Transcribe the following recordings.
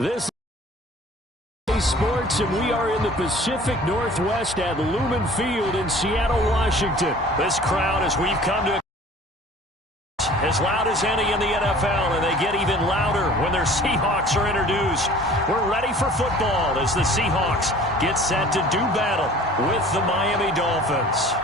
This is Sports, and we are in the Pacific Northwest at Lumen Field in Seattle, Washington. This crowd, as we've come to as loud as any in the NFL, and they get even louder when their Seahawks are introduced. We're ready for football as the Seahawks get set to do battle with the Miami Dolphins.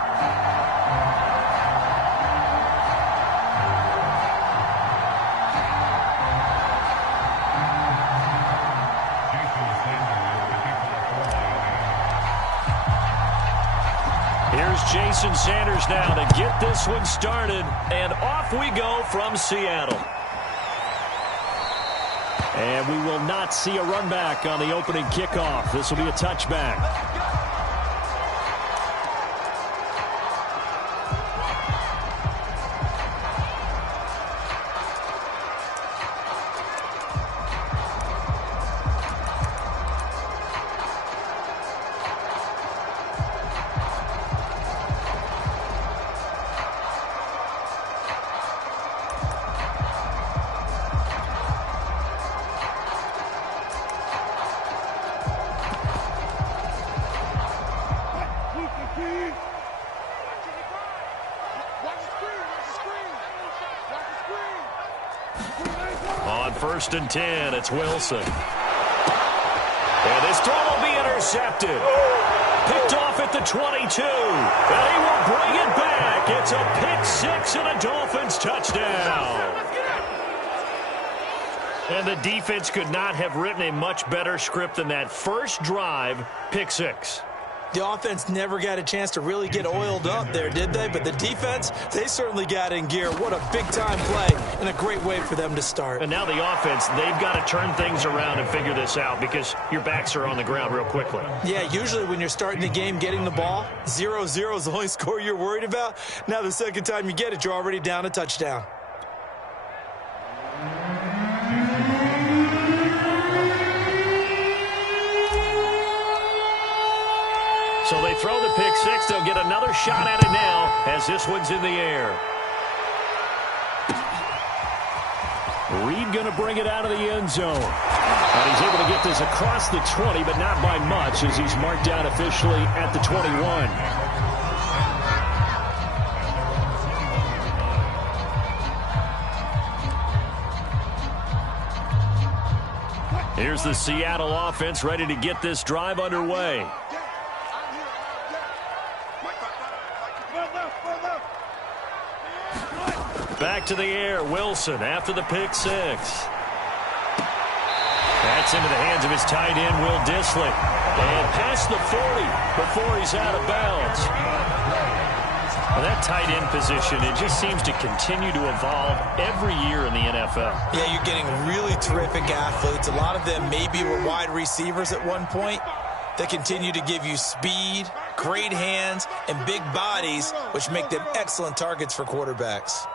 Here's Jason Sanders now to get this one started, and off we go from Seattle. And we will not see a run back on the opening kickoff. This will be a touchback. On 1st and 10, it's Wilson. And this throw will be intercepted. Picked off at the 22. And he will bring it back. It's a pick six and a Dolphins touchdown. And the defense could not have written a much better script than that first drive, pick six. The offense never got a chance to really get oiled up there, did they? But the defense, they certainly got in gear. What a big-time play and a great way for them to start. And now the offense, they've got to turn things around and figure this out because your backs are on the ground real quickly. Yeah, usually when you're starting the game getting the ball, 0-0 is the only score you're worried about. Now the second time you get it, you're already down a touchdown. So they throw the pick six. They'll get another shot at it now as this one's in the air. Reed going to bring it out of the end zone. And he's able to get this across the 20, but not by much as he's marked down officially at the 21. Here's the Seattle offense ready to get this drive underway. Back to the air, Wilson after the pick six. That's into the hands of his tight end, Will Dissly. And past the 40 before he's out of bounds. Well, that tight end position, it just seems to continue to evolve every year in the NFL. Yeah, you're getting really terrific athletes. A lot of them maybe were wide receivers at one point. They continue to give you speed, great hands, and big bodies, which make them excellent targets for quarterbacks.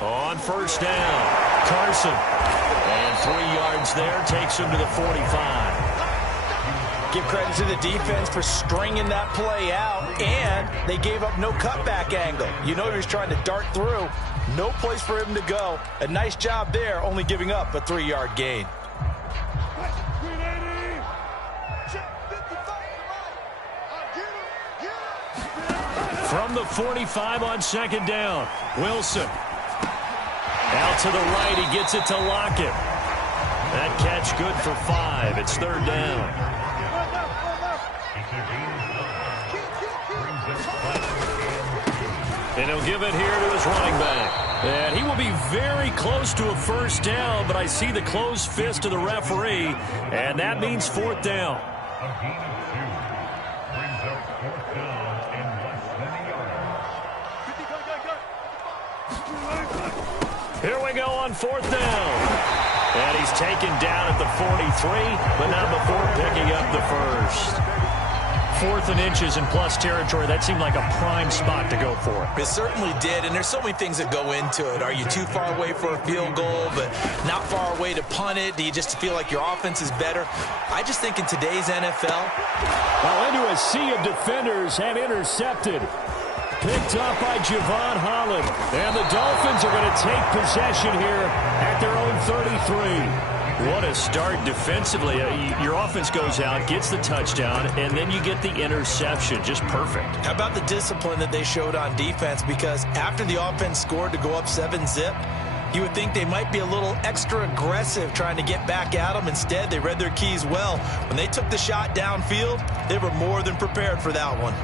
On 1st down, Carson. And 3 yards there, takes him to the 45. Give credit to the defense for stringing that play out, and they gave up no cutback angle. You know he was trying to dart through. No place for him to go. A nice job there, only giving up a 3-yard gain. From the 45 on 2nd down, Wilson. Out to the right, he gets it to Lockett. That catch good for 5. It's 3rd down. And he'll give it here to his running back. And he will be very close to a 1st down, but I see the closed fist of the referee, and that means 4th down. Here we go on 4th down. And he's taken down at the 43, but not before picking up the first. 4th and inches in plus territory, that seemed like a prime spot to go for. It certainly did, and there's so many things that go into it. Are you too far away for a field goal, but not far away to punt it? Do you just feel like your offense is better? I just think in today's NFL. Well, into a sea of defenders and intercepted. Picked up by Javon Holland. And the Dolphins Dolphins are going to take possession here at their own 33. What a start defensively. Your offense goes out, gets the touchdown, and then you get the interception. Just perfect. How about the discipline that they showed on defense? Because after the offense scored to go up 7-zip, you would think they might be a little extra aggressive trying to get back at them. Instead, they read their keys well. When they took the shot downfield, they were more than prepared for that one.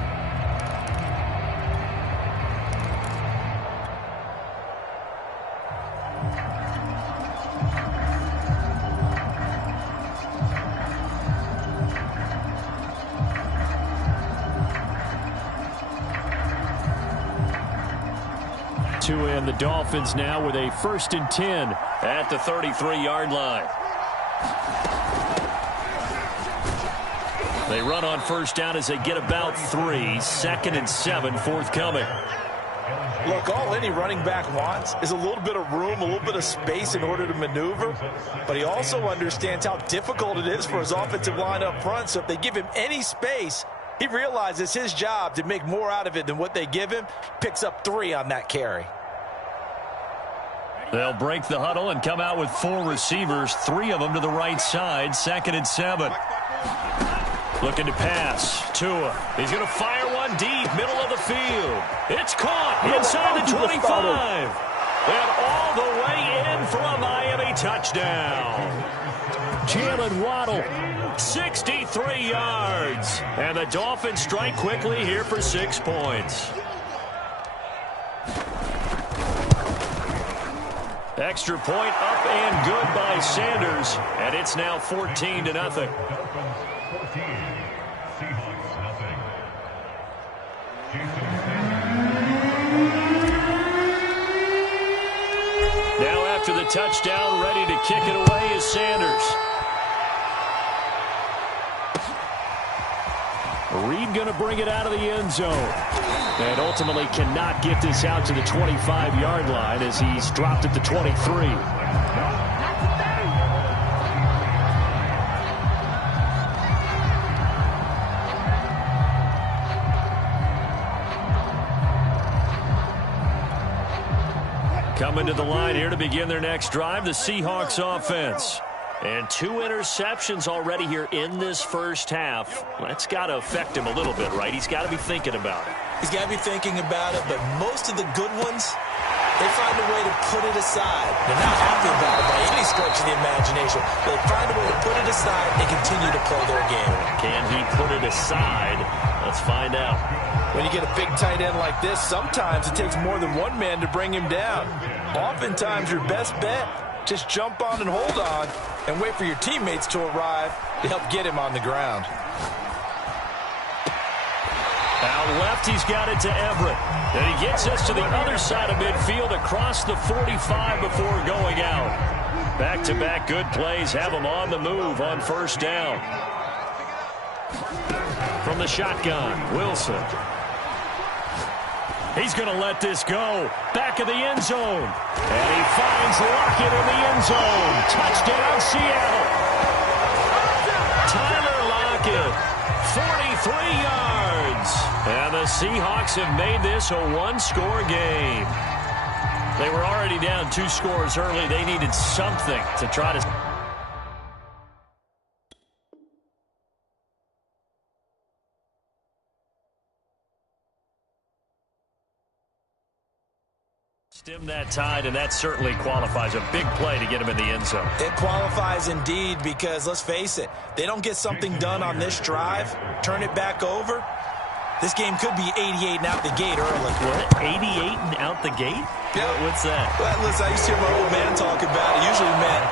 And the Dolphins now with a 1st and 10 at the 33-yard line. They run on 1st down as they get about 3. 2nd and 7 forthcoming. Look, all any running back wants is a little bit of room, a little bit of space in order to maneuver. But he also understands how difficult it is for his offensive line up front. So if they give him any space, he realizes his job to make more out of it than what they give him. Picks up 3 on that carry. They'll break the huddle and come out with 4 receivers, 3 of them to the right side. 2nd and 7. Looking to pass. Tua. He's going to fire one deep, middle of the field. It's caught inside the 25. And all the way in for a Miami touchdown. Jalen Waddle. 63 yards. And the Dolphins strike quickly here for 6 points. Extra point up and good by Sanders. And it's now 14-0. Now after the touchdown, ready to kick it away is Sanders. Reed going to bring it out of the end zone. And ultimately cannot get this out to the 25-yard line as he's dropped at the 23. Coming to the line here to begin their next drive, the Seahawks offense. And 2 interceptions already here in this first half. That's got to affect him a little bit, right? He's got to be thinking about it. He's got to be thinking about it, but most of the good ones, they find a way to put it aside. They're not happy about it by any stretch of the imagination. They find a way to put it aside and continue to play their game. Can he put it aside? Let's find out. When you get a big tight end like this, sometimes it takes more than one man to bring him down. Oftentimes, your best bet, just jump on and hold on and wait for your teammates to arrive to help get him on the ground. Out left, he's got it to Everett. And he gets us to the other side of midfield across the 45 before going out. Back-to-back good plays have him on the move on 1st down. From the shotgun, Wilson. He's going to let this go. Back of the end zone. And he finds Lockett in the end zone. Touchdown, Seattle. Tyler Lockett, 43 yards. And the Seahawks have made this a 1-score game. They were already down 2 scores early. They needed something to try to stem that tide, and that certainly qualifies. A big play to get him in the end zone. It qualifies indeed because, let's face it, they don't get something done on this drive, turn it back over, this game could be 88 and out the gate early. What? 88 and out the gate? Yeah. What's that? Well, listen, I used to hear my old man talk about it. Usually meant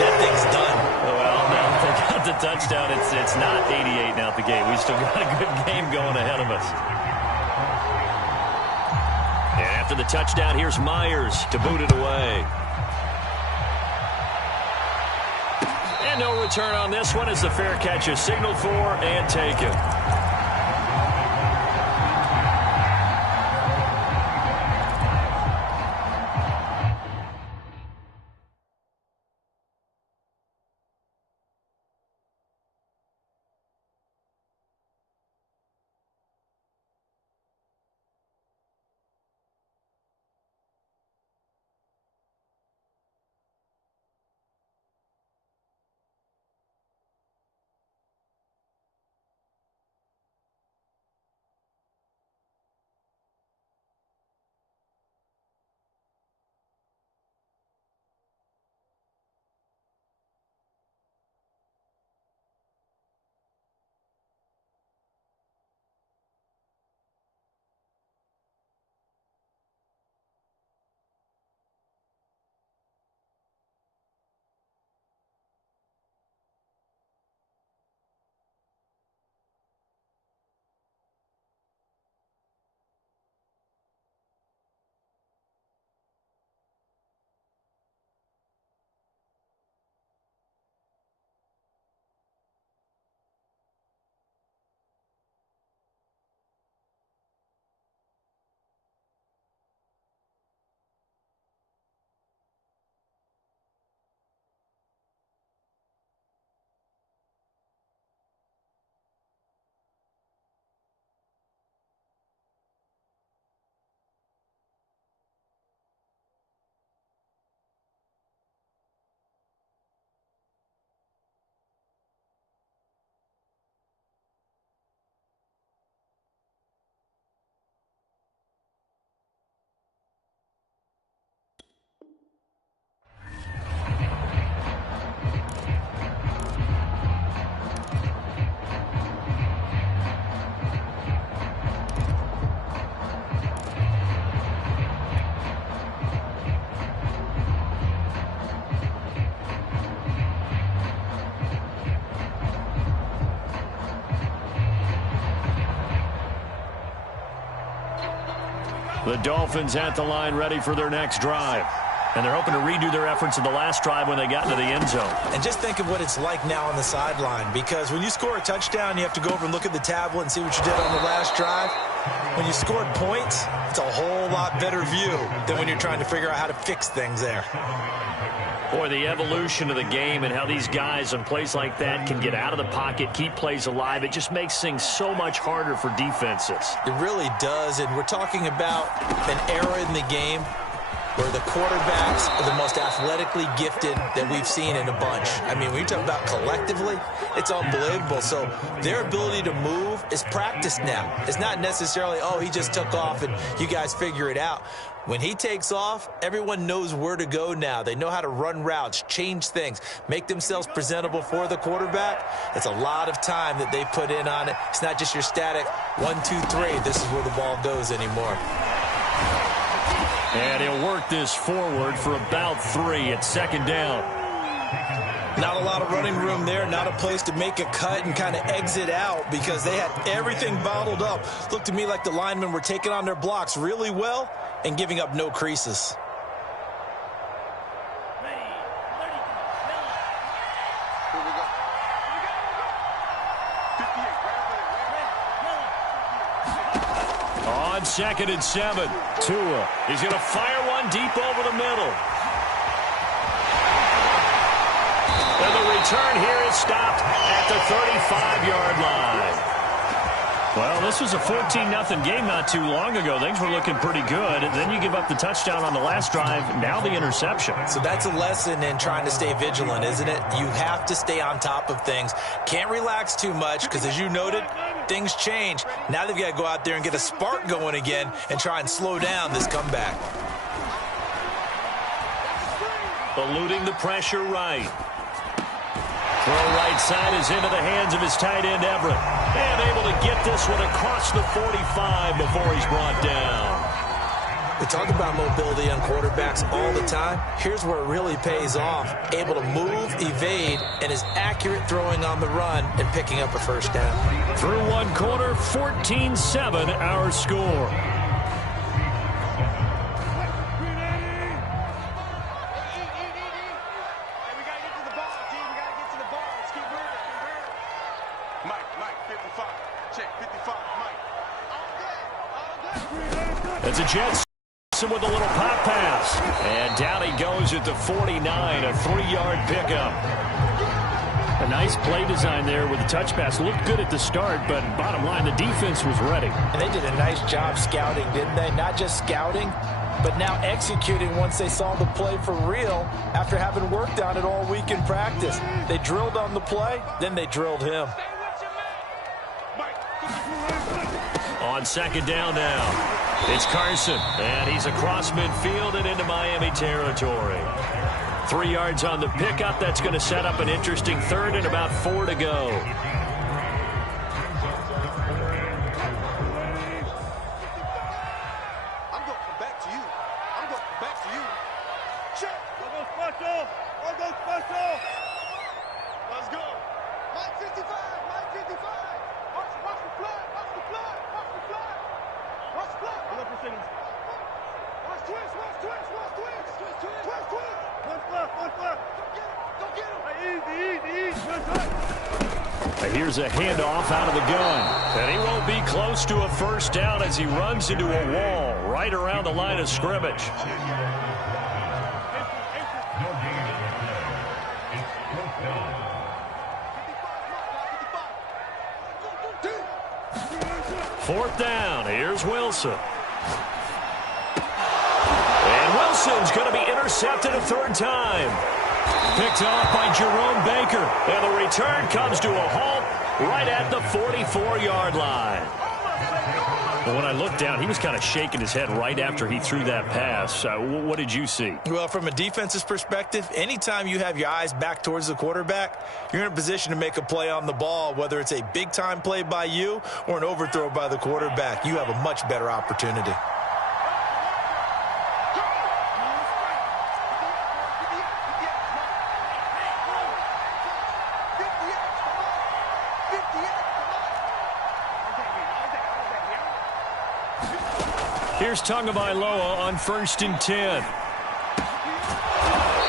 that thing's done. Well, no, they got the touchdown. It's not 88 and out the gate. We still got a good game going ahead of us. And after the touchdown, here's Myers to boot it away. And no return on this one as the fair catch is signaled for and taken. The Dolphins at the line ready for their next drive. And they're hoping to redo their efforts in the last drive when they got into the end zone. And just think of what it's like now on the sideline, because when you score a touchdown, you have to go over and look at the tablet and see what you did on the last drive. When you scored points, it's a whole lot better view than when you're trying to figure out how to fix things there. Boy, the evolution of the game and how these guys on plays like that can get out of the pocket, keep plays alive, it just makes things so much harder for defenses. It really does, and we're talking about an era in the game where the quarterbacks are the most athletically gifted that we've seen in a bunch. I mean, when you talk about collectively, it's unbelievable. So their ability to move is practiced now. It's not necessarily, oh, he just took off and you guys figure it out. When he takes off, everyone knows where to go now. They know how to run routes, change things, make themselves presentable for the quarterback. It's a lot of time that they put in on it. It's not just your static 1, 2, 3. This is where the ball goes anymore. And he'll work this forward for about 3 at second down. Not a lot of running room there, not a place to make a cut and kind of exit out because they had everything bottled up. Looked to me like the linemen were taking on their blocks really well and giving up no creases. On 2nd and 7, Tua. He's going to fire one deep over the middle. And the return here is stopped at the 35-yard line. Well, this was a 14-0 game not too long ago. Things were looking pretty good. And then you give up the touchdown on the last drive. Now the interception. So that's a lesson in trying to stay vigilant, isn't it? You have to stay on top of things. Can't relax too much because, as you noted, things change. Now they've got to go out there and get a spark going again and try and slow down this comeback. Eluding the pressure right. Throw right side is into the hands of his tight end, Everett. And able to get this one across the 45 before he's brought down. We talk about mobility on quarterbacks all the time. Here's where it really pays off. Able to move, evade, and is accurate throwing on the run and picking up a first down. Through one quarter, 14-7 our score. It's a Jets with a little pop pass. And down he goes at the 49, a 3-yard pickup. A nice play design there with the touch pass. Looked good at the start, but bottom line, the defense was ready. And they did a nice job scouting, didn't they? Not just scouting, but now executing once they saw the play for real after having worked on it all week in practice. They drilled on the play, then they drilled him. On 2nd down now. It's Carson, and he's across midfield and into Miami territory. 3 yards on the pickup. That's going to set up an interesting 3rd and about 4 to go. I'm going to come back to you. I'm going to come back to you. Check. I'll go special. I'll go special. Let's go. Mike 55. Mike 55. Watch the flag. Watch the flag. Watch the flag. Watch the flag. Watch twist. Watch twist. Watch twist. Twist. Twist. Twist. One flag. One flag. Go get him. Easy. Here's a handoff out of the gun. And he won't be close to a first down as he runs into a wall right around the line of scrimmage. Fourth down. Here's Wilson. And Wilson's going to be intercepted a 3rd time. Picked off by Jerome Baker. And the return comes to a halt right at the 44-yard line. But when I looked down, he was kind of shaking his head right after he threw that pass. What did you see? Well, from a defense's perspective, anytime you have your eyes back towards the quarterback, you're in a position to make a play on the ball, whether it's a big-time play by you or an overthrow by the quarterback. You have a much better opportunity. Here's Tagovailoa on 1st and 10.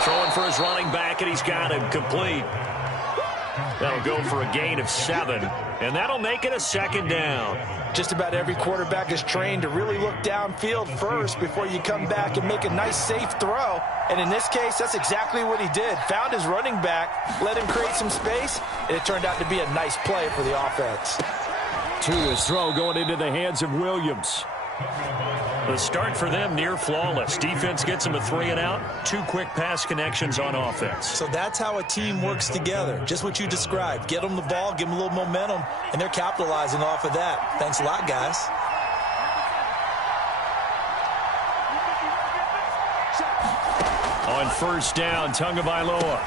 Throwing for his running back, and he's got him complete. That'll go for a gain of 7, and that'll make it a 2nd down. Just about every quarterback is trained to really look downfield first before you come back and make a nice, safe throw. And in this case, that's exactly what he did. Found his running back, let him create some space, and it turned out to be a nice play for the offense. Tua's throw going into the hands of Williams. The start for them near flawless. Defense gets them a 3 and out. 2 quick pass connections on offense. So that's how a team works together. Just what you described. Get them the ball, give them a little momentum, and they're capitalizing off of that. Thanks a lot, guys. On 1st down, Tagovailoa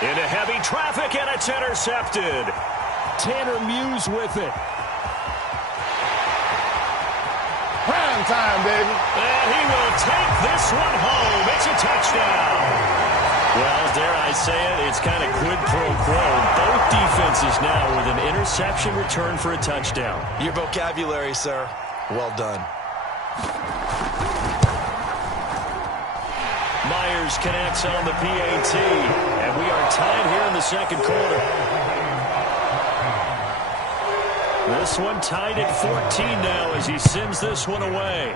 into heavy traffic, and it's intercepted. Tanner Muse with it. Prime time, baby. And he will take this one home. It's a touchdown. Well, dare I say it, it's kind of quid pro quo. Both defenses now with an interception return for a touchdown. Your vocabulary, sir. Well done. Myers connects on the PAT, and we are tied here in the 2nd quarter. This one tied at 14 now as he sends this one away.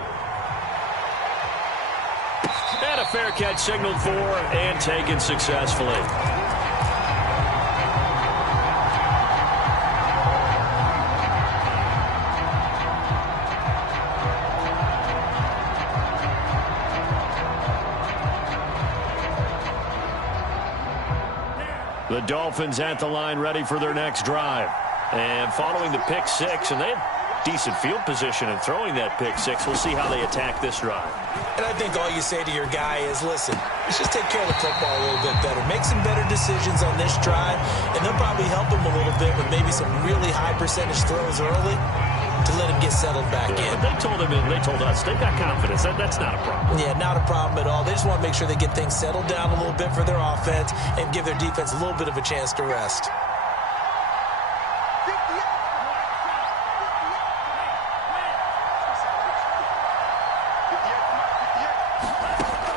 And a fair catch signaled for and taken successfully. The Dolphins at the line ready for their next drive. And following the pick 6, and they had decent field position in throwing that pick 6. We'll see how they attack this drive. And I think all you say to your guy is, listen, let's just take care of the football a little bit better. Make some better decisions on this drive, and they'll probably help him a little bit with maybe some really high percentage throws early to let him get settled back in. But they told him, and they told us, they've got confidence. That's not a problem. Yeah, not a problem at all. They just want to make sure they get things settled down a little bit for their offense and give their defense a little bit of a chance to rest.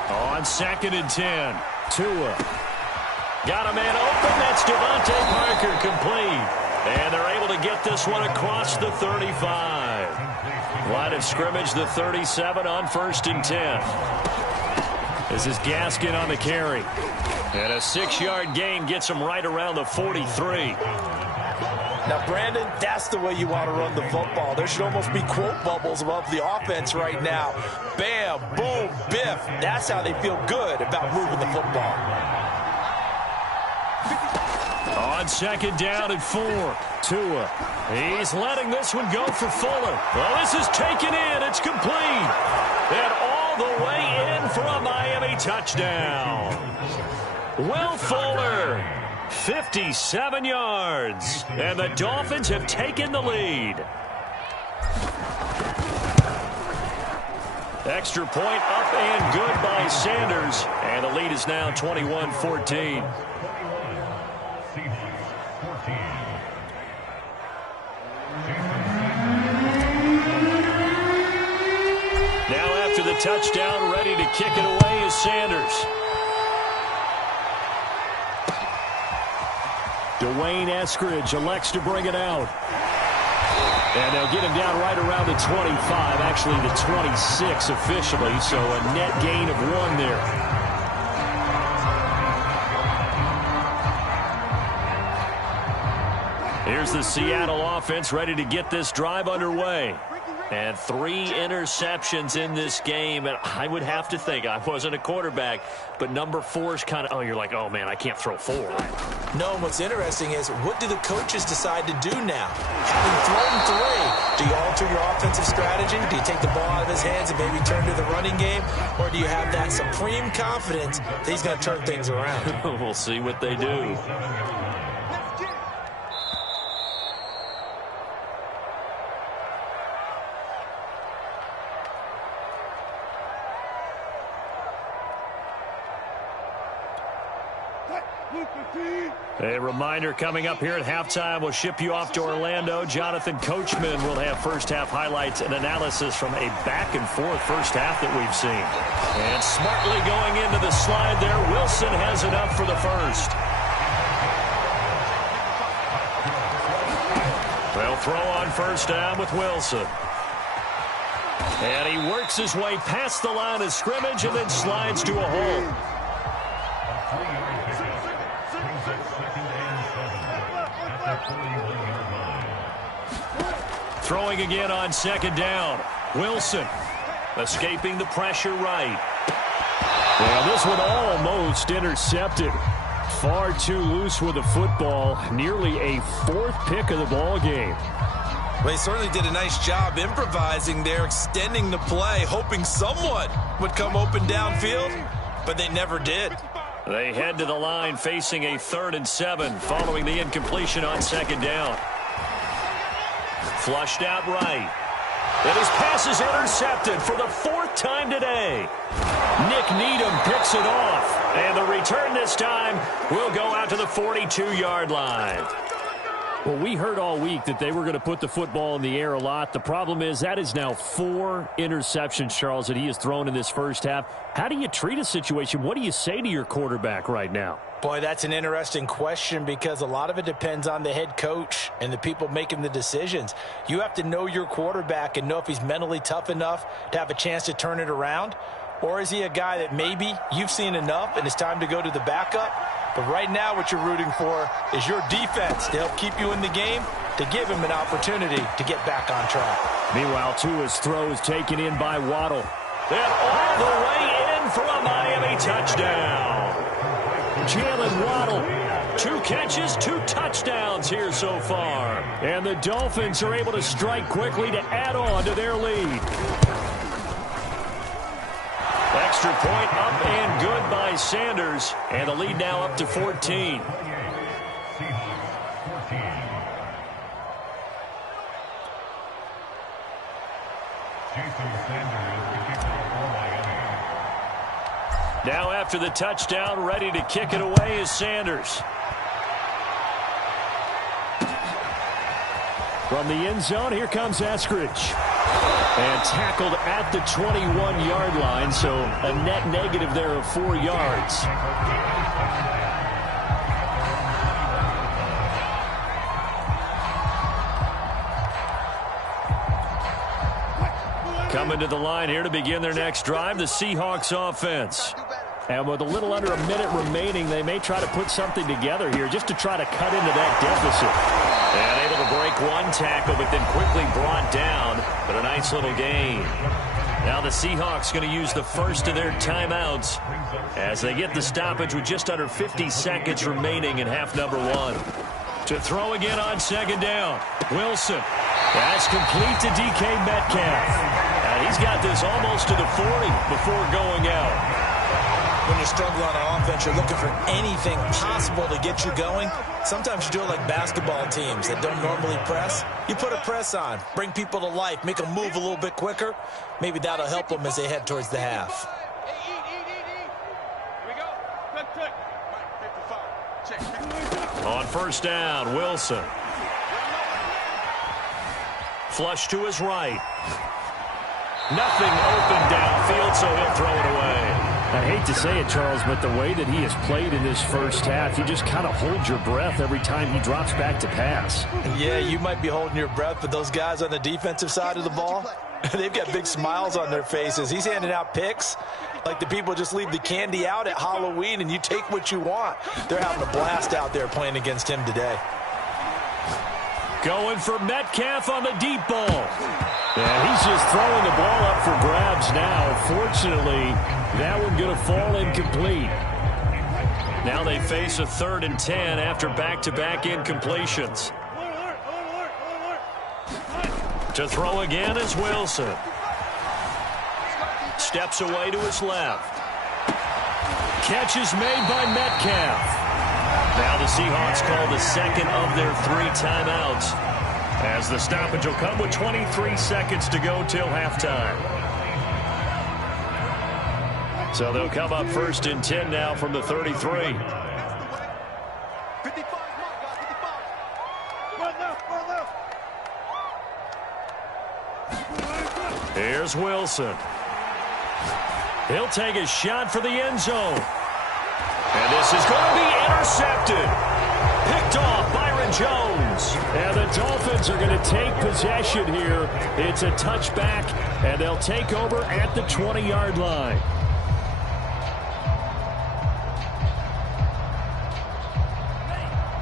On 2nd and 10, Tua. Got a man open. That's Devontae Parker complete. And they're able to get this one across the 35. Line of scrimmage, the 37 on 1st and 10. This is Gaskin on the carry. And a 6-yard gain gets him right around the 43. Now, Brandon, that's the way you want to run the football. There should almost be quote bubbles above the offense right now. Bam, boom, biff. That's how they feel good about moving the football. On 2nd down and 4, Tua. He's letting this one go for Fuller. Well, this is taken in. It's complete. And all the way in for a Miami touchdown. Will Fuller. 57 yards, and the Dolphins have taken the lead. Extra point up and good by Sanders, and the lead is now 21-14. Now after the touchdown, ready to kick it away is Sanders. Dwayne Eskridge elects to bring it out. And they'll get him down right around the 25, actually the 26 officially, so a net gain of 1 there. Here's the Seattle offense ready to get this drive underway. And 3 interceptions in this game. And I would have to think, I wasn't a quarterback, but number 4 is kind of, oh, you're like, oh, man, I can't throw 4. No, and what's interesting is, what do the coaches decide to do now? Having thrown 3, do you alter your offensive strategy? Do you take the ball out of his hands and maybe turn to the running game? Or do you have that supreme confidence that he's going to turn things around? We'll see what they do. A reminder coming up here at halftime. We'll ship you off to Orlando. Jonathan Coachman will have first-half highlights and analysis from a back-and-forth first half that we've seen. And smartly going into the slide there. Wilson has enough for the first. They'll throw on first down with Wilson. And he works his way past the line of scrimmage and then slides to a hole. Throwing again on second down. Wilson escaping the pressure right. Well, this one almost intercepted. Far too loose with the football. Nearly a fourth pick of the ball game. Well, he certainly did a nice job improvising there, extending the play, hoping someone would come open downfield, but they never did. They head to the line facing a 3rd and 7 following the incompletion on second down. Flushed out right. And his pass is intercepted for the 4th time today. Nick Needham picks it off. And the return this time will go out to the 42-yard line. Well, we heard all week that they were going to put the football in the air a lot. The problem is that is now 4 interceptions, Charles, that he has thrown in this first half. How do you treat a situation? What do you say to your quarterback right now? Boy, that's an interesting question because a lot of it depends on the head coach and the people making the decisions. You have to know your quarterback and know if he's mentally tough enough to have a chance to turn it around. Or is he a guy that maybe you've seen enough and it's time to go to the backup? But right now what you're rooting for is your defense to help keep you in the game, to give him an opportunity to get back on track. Meanwhile, Tua's throw is taken in by Waddle. And all the way in for a Miami touchdown. Jalen Waddle, 2 catches, 2 touchdowns here so far. And the Dolphins are able to strike quickly to add on to their lead. Extra point up and good by Sanders. And the lead now up to 14. Now after the touchdown, ready to kick it away is Sanders. From the end zone, here comes Eskridge. And tackled at the 21-yard line, so a net negative there of 4 yards. Coming to the line here to begin their next drive, the Seahawks offense. And with a little under a minute remaining, they may try to put something together here just to try to cut into that deficit. And able to break one tackle, but then quickly brought down. But a nice little gain. Now the Seahawks going to use the first of their timeouts as they get the stoppage with just under 50 seconds remaining in half number 1. To throw again on second down. Wilson. That's complete to DK Metcalf. And he's got this almost to the 40 before going out. When you're struggling on offense, you're looking for anything possible to get you going. Sometimes you do it like basketball teams that don't normally press. You put a press on, bring people to life, make them move a little bit quicker. Maybe that'll help them as they head towards the half. On first down, Wilson. Flush to his right. Nothing open downfield, so he'll throw it away. I hate to say it, Charles, but the way that he has played in this first half, you just kind of hold your breath every time he drops back to pass. Yeah, you might be holding your breath, but those guys on the defensive side of the ball, they've got big smiles on their faces. He's handing out picks like the people just leave the candy out at Halloween and you take what you want. They're having a blast out there playing against him today. Going for Metcalf on the deep ball. And he's just throwing the ball up for grabs now. Fortunately, that one going to fall incomplete. Now they face a 3rd and 10 after back-to-back incompletions. To throw again is Wilson. Steps away to his left. Catch is made by Metcalf. Now the Seahawks call the second of their 3 timeouts, as the stoppage will come with 23 seconds to go till halftime. So they'll come up 1st and 10 now from the 33. Here's Wilson. He'll take a shot for the end zone. And this is going to be intercepted. Picked off Byron Jones. And the Dolphins are going to take possession here. It's a touchback, and they'll take over at the 20-yard line.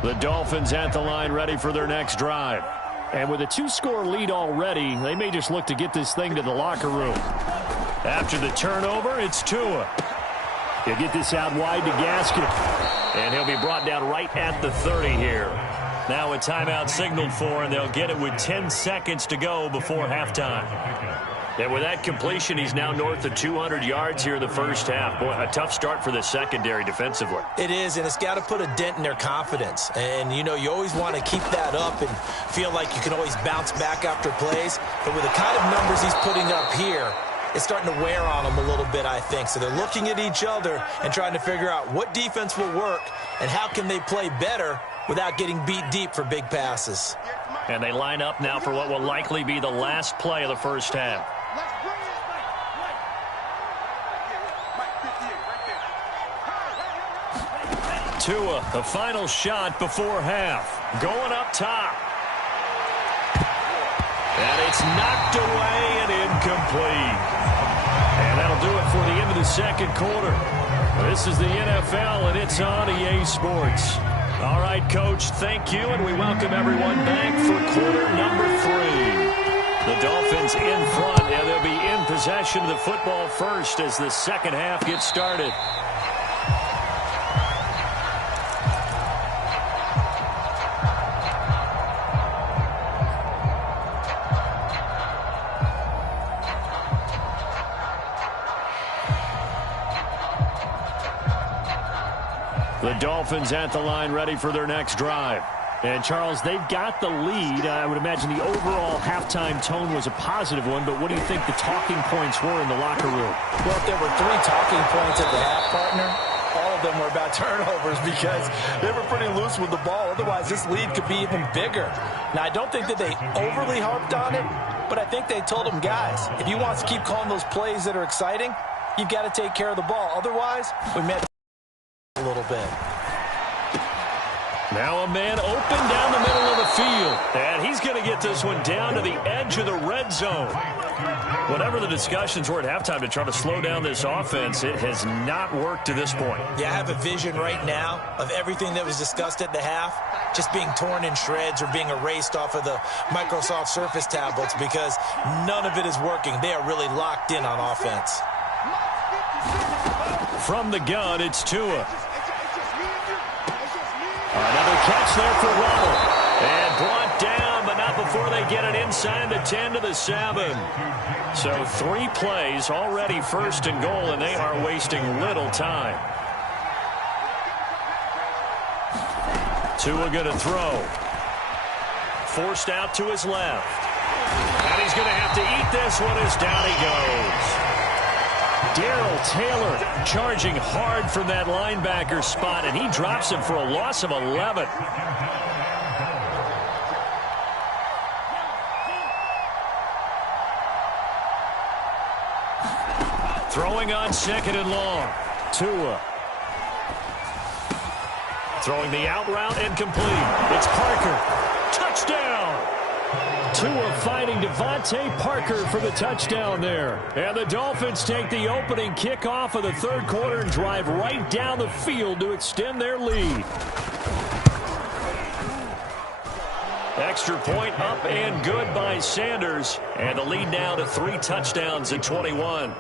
The Dolphins at the line ready for their next drive. And with a 2-score lead already, they may just look to get this thing to the locker room. After the turnover, it's Tua. He'll get this out wide to Gaskin. And he'll be brought down right at the 30 here. Now a timeout signaled for, and they'll get it with 10 seconds to go before halftime. And with that completion, he's now north of 200 yards here in the first half. Boy, a tough start for the secondary defensively. It is, and it's got to put a dent in their confidence. And, you know, you always want to keep that up and feel like you can always bounce back after plays. But with the kind of numbers he's putting up here, it's starting to wear on them a little bit, I think. So they're looking at each other and trying to figure out what defense will work and how can they play better without getting beat deep for big passes. And they line up now for what will likely be the last play of the first half. Tua, the final shot before half. Going up top. And it's knocked away and incomplete. And that'll do it for the end of the second quarter. This is the NFL, and it's on EA Sports. All right, Coach, thank you, and we welcome everyone back for quarter number 3. The Dolphins in front, and they'll be in possession of the football first as the second half gets started. The Dolphins at the line ready for their next drive. And, Charles, they've got the lead. I would imagine the overall halftime tone was a positive one, but what do you think the talking points were in the locker room? Well, if there were 3 talking points at the half, partner, all of them were about turnovers because they were pretty loose with the ball. Otherwise, this lead could be even bigger. Now, I don't think that they overly harped on it, but I think they told them, guys, if you want to keep calling those plays that are exciting, you've got to take care of the ball. Otherwise, we may have a little bit. Now a man open down the middle of the field. And he's going to get this one down to the edge of the red zone. Whatever the discussions were at halftime to try to slow down this offense, it has not worked to this point. Yeah, I have a vision right now of everything that was discussed at the half just being torn in shreds or being erased off of the Microsoft Surface tablets because none of it is working. They are really locked in on offense. From the gun, it's Tua. Another catch there for Waddle. And brought down, but not before they get it inside the 10 to the 7. So 3 plays already first and goal, and they are wasting little time. Tua going to throw. Forced out to his left. And he's going to have to eat this one as down he goes. Darrell Taylor charging hard from that linebacker spot, and he drops him for a loss of 11. Throwing on second and long. Tua. Throwing the out route and complete. It's Parker. Touchdown! Tua finding Devontae Parker for the touchdown there. And the Dolphins take the opening kickoff of the third quarter and drive right down the field to extend their lead. Extra point up and good by Sanders. And the lead now to 3 touchdowns at 21.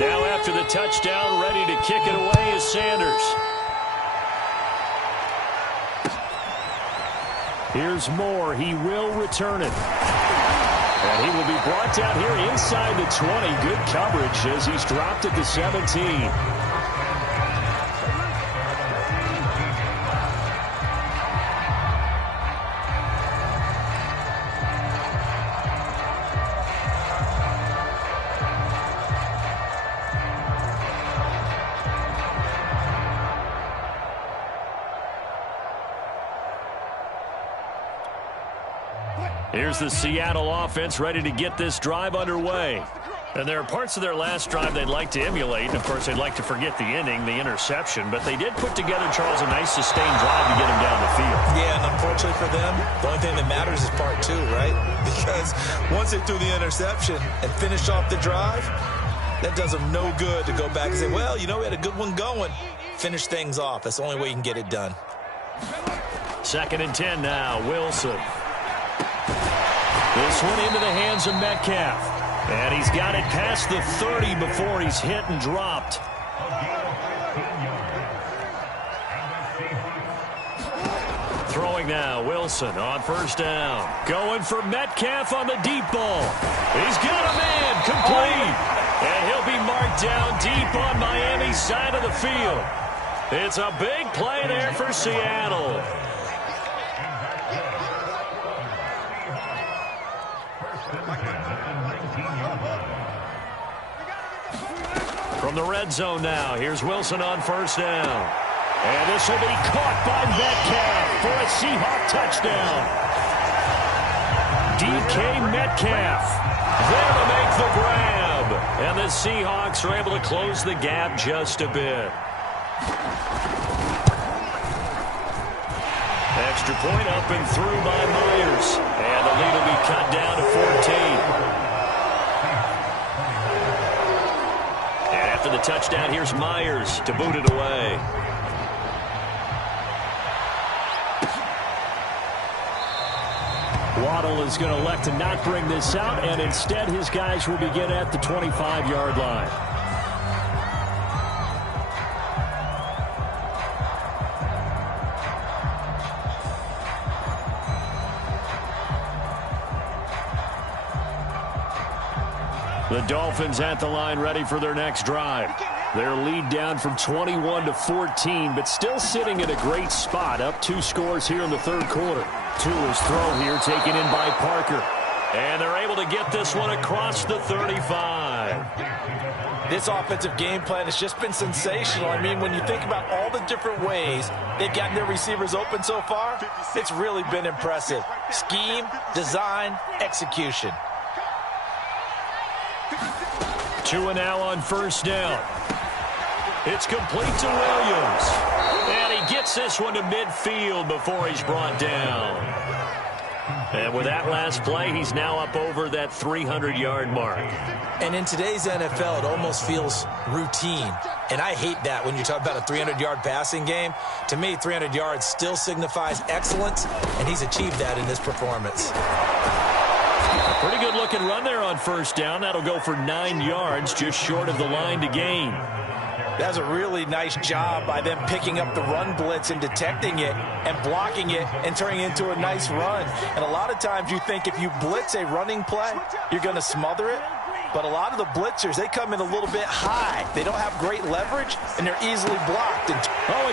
Now after the touchdown, ready to kick it away is Sanders. Here's Moore. He will return it. And he will be brought down here inside the 20. Good coverage as he's dropped at the 17. here's the Seattle offense ready to get this drive underway. And there are parts of their last drive they'd like to emulate. And, of course, they'd like to forget the inning, the interception. But they did put together, Charles, a nice sustained drive to get him down the field. Yeah, and unfortunately for them, the only thing that matters is part two, right? Because once they threw the interception and finished off the drive, that does them no good to go back and say, well, you know, we had a good one going. Finish things off. That's the only way you can get it done. 2nd and 10 now. Wilson. This one into the hands of Metcalf. And he's got it past the 30 before he's hit and dropped. Throwing now, Wilson on 1st down. Going for Metcalf on the deep ball. He's got a man, complete. And he'll be marked down deep on Miami's side of the field. It's a big play there for Seattle. From the red zone now, here's Wilson on 1st down. And this will be caught by Metcalf for a Seahawk touchdown. DK Metcalf there to make the grab. And the Seahawks are able to close the gap just a bit. Extra point up and through by Myers. And the lead will be cut down to 14. After the touchdown, here's Myers to boot it away. Waddle is going to elect to not bring this out, and instead his guys will begin at the 25-yard line. The Dolphins at the line ready for their next drive. Their lead down from 21 to 14, but still sitting at a great spot, up 2 scores here in the 3rd quarter. Tua's throw here taken in by Parker. And they're able to get this one across the 35. This offensive game plan has just been sensational. I mean, when you think about all the different ways they've gotten their receivers open so far, it's really been impressive. Scheme, design, execution. Tua now on 1st down. It's complete to Williams. And he gets this one to midfield before he's brought down. And with that last play, he's now up over that 300-yard mark. And in today's NFL, it almost feels routine. And I hate that when you talk about a 300-yard passing game. To me, 300 yards still signifies excellence, and he's achieved that in this performance. Pretty good looking run there on 1st down. That'll go for 9 yards, just short of the line to gain. That's a really nice job by them picking up the run blitz and detecting it and blocking it and turning it into a nice run. And a lot of times you think if you blitz a running play, you're going to smother it. But a lot of the blitzers, they come in a little bit high. They don't have great leverage, and they're easily blocked. And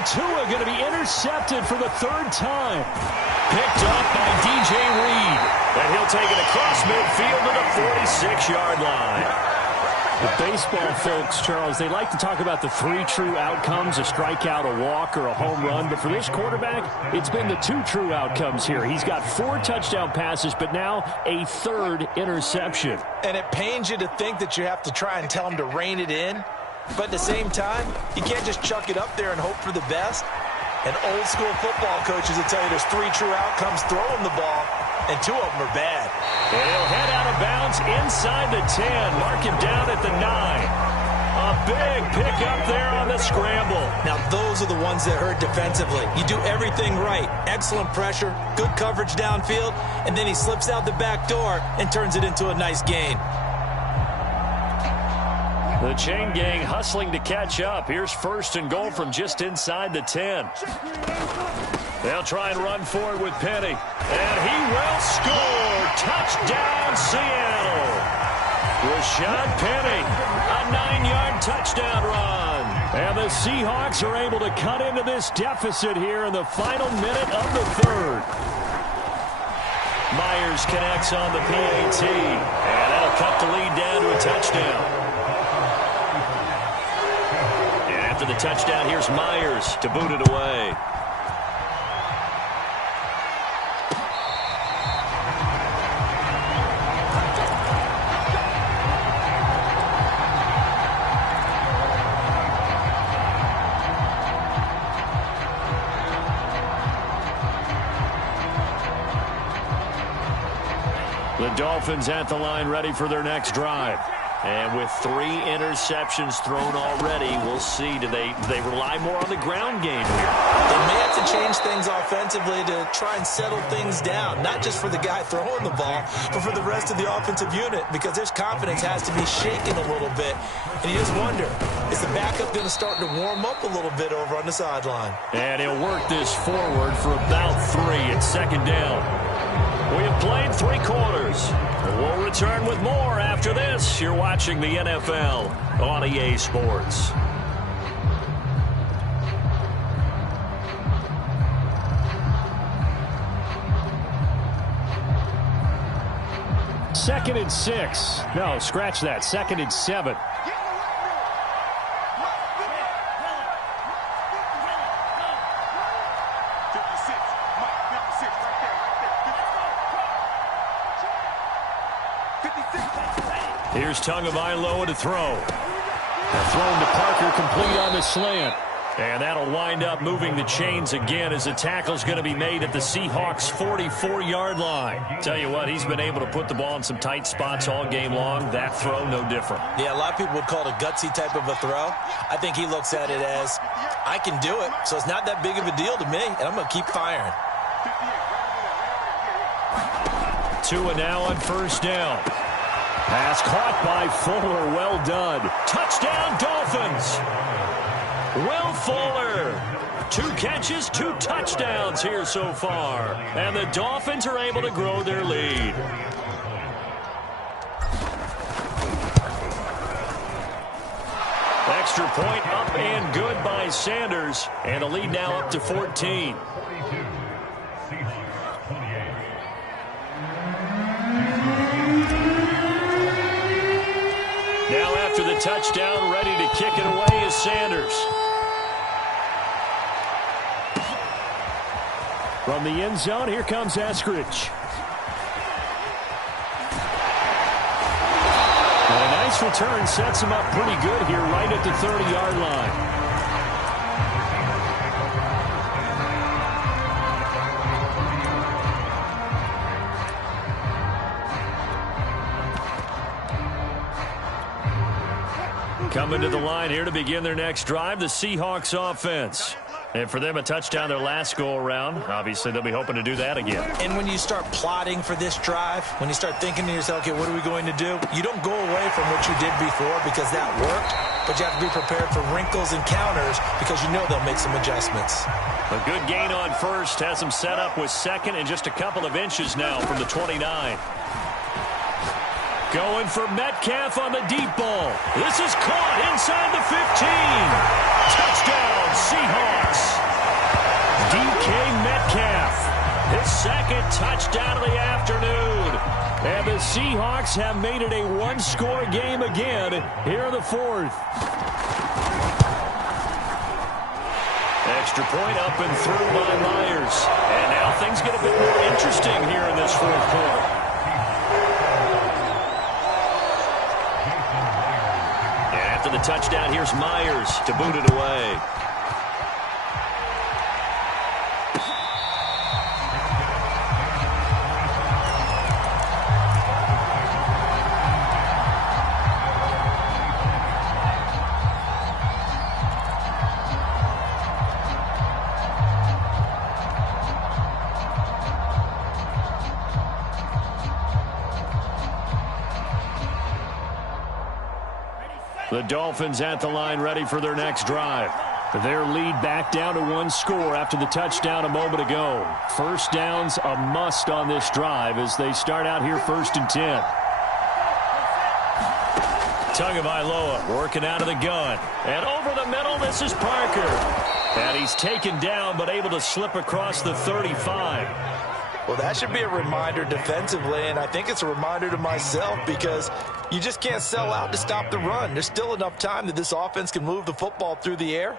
Tua going to be intercepted for the 3rd time. Picked up by DJ Reed. And he'll take it across midfield to the 46-yard line. The baseball folks, Charles, they like to talk about the 3 true outcomes, a strikeout, a walk, or a home run. But for this quarterback, it's been the 2 true outcomes here. He's got 4 touchdown passes, but now a 3rd interception. And it pains you to think that you have to try and tell him to rein it in. But at the same time, you can't just chuck it up there and hope for the best. And old school football coaches will tell you there's 3 true outcomes. Throw him the ball, and 2 of them are bad. And he'll head out of bounds inside the 10. Mark him down at the 9. A big pickup there on the scramble. Now, those are the ones that hurt defensively. You do everything right. Excellent pressure, good coverage downfield, and then he slips out the back door and turns it into a nice gain. The chain gang hustling to catch up. Here's 1st and goal from just inside the 10. They'll try and run forward with Penny. And he will score. Touchdown, Seattle. Rashad Penny, a 9-yard touchdown run. And the Seahawks are able to cut into this deficit here in the final minute of the 3rd. Myers connects on the PAT. And that'll cut the lead down to a touchdown. After the touchdown, here's Myers to boot it away. The Dolphins at the line ready for their next drive. And with 3 interceptions thrown already, we'll see. Do they rely more on the ground game here? They may have to change things offensively to try and settle things down, not just for the guy throwing the ball, but for the rest of the offensive unit, because their confidence has to be shaken a little bit. And you just wonder, is the backup going to start to warm up a little bit over on the sideline? And he'll work this forward for about 3 at second down. We have played 3 quarters. We'll return with more after this. You're watching the NFL on EA Sports. Second and 6. No, scratch that. Second and 7. Here's Tagovailoa to throw. Thrown to Parker, complete on the slant. And that'll wind up moving the chains again as the tackle's going to be made at the Seahawks' 44-yard line. Tell you what, he's been able to put the ball in some tight spots all game long. That throw, no different. Yeah, a lot of people would call it a gutsy type of a throw. I think he looks at it as, I can do it, so it's not that big of a deal to me, and I'm going to keep firing. Tua now on first down. Pass caught by Fuller. Well done. Touchdown, Dolphins. Will Fuller. 2 catches, 2 touchdowns here so far. And the Dolphins are able to grow their lead. Extra point up and good by Sanders. And the lead now up to 14. Now after the touchdown, ready to kick it away is Sanders. From the end zone, here comes Eskridge. And a nice return sets him up pretty good here right at the 30-yard line. Coming to the line here to begin their next drive, the Seahawks offense. And for them, a touchdown their last go-around. Obviously, they'll be hoping to do that again. And when you start plotting for this drive, when you start thinking to yourself, okay, what are we going to do? You don't go away from what you did before because that worked, but you have to be prepared for wrinkles and counters because you know they'll make some adjustments. A good gain on first has them set up with second and just a couple of inches now from the 29. Going for Metcalf on the deep ball. This is caught inside the 15. Touchdown, Seahawks. DK Metcalf, his second touchdown of the afternoon. And the Seahawks have made it a 1-score game again here in the 4th. Extra point up and through by Myers. And now things get a bit more interesting here in this 4th quarter. After the touchdown, here's Myers to boot it away. The Dolphins at the line ready for their next drive. Their lead back down to 1 score after the touchdown a moment ago. First down's a must on this drive as they start out here 1st and 10. Tagovailoa working out of the gun. And over the middle, this is Parker. And he's taken down but able to slip across the 35. Well, that should be a reminder defensively, and I think it's a reminder to myself because you just can't sell out to stop the run. There's still enough time that this offense can move the football through the air,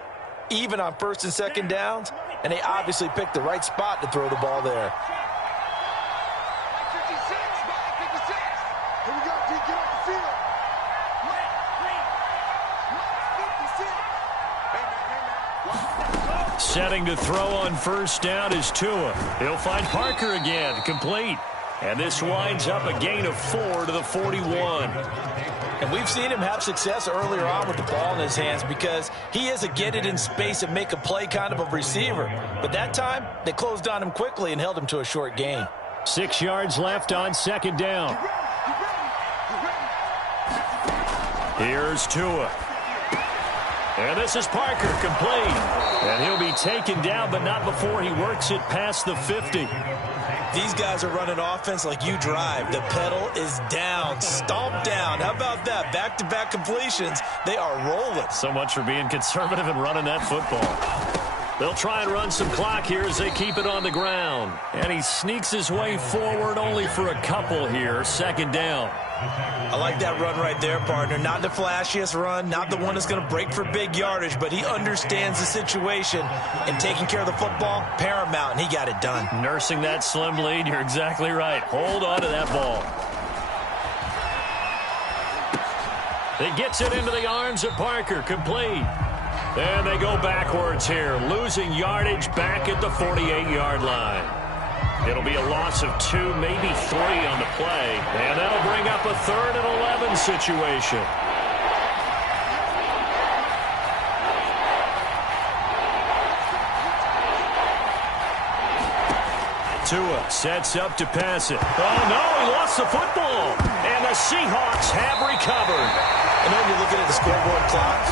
even on 1st and 2nd downs, and they obviously picked the right spot to throw the ball there. 56, 56. Here we go, D, get off the field. 56. Hey, man. Setting to throw on first down is Tua. He'll find Parker again, complete. And this winds up a gain of 4 to the 41. And we've seen him have success earlier on with the ball in his hands because he is a get it in space and make a play kind of a receiver. But that time, they closed on him quickly and held him to a short gain. 6 yards left on second down. Here's Tua. And this is Parker, complete. And he'll be taken down, but not before he works it past the 50. These guys are running offense like you drive. The pedal is down, stomped down. How about that? Back-to-back completions. They are rolling. So much for being conservative and running that football. They'll try and run some clock here as they keep it on the ground. And he sneaks his way forward only for a couple here. Second down. I like that run right there, partner. Not the flashiest run, not the one that's going to break for big yardage, but he understands the situation, and taking care of the football, paramount, and he got it done. Nursing that slim lead, you're exactly right. Hold on to that ball. He gets it into the arms of Parker, complete. And they go backwards here, losing yardage back at the 48-yard line. It'll be a loss of 2, maybe 3 on the play. And that'll bring up a 3rd and 11 situation. Tua sets up to pass it. Oh, no, he lost the football. And the Seahawks have recovered. And then you're looking at the scoreboard clock.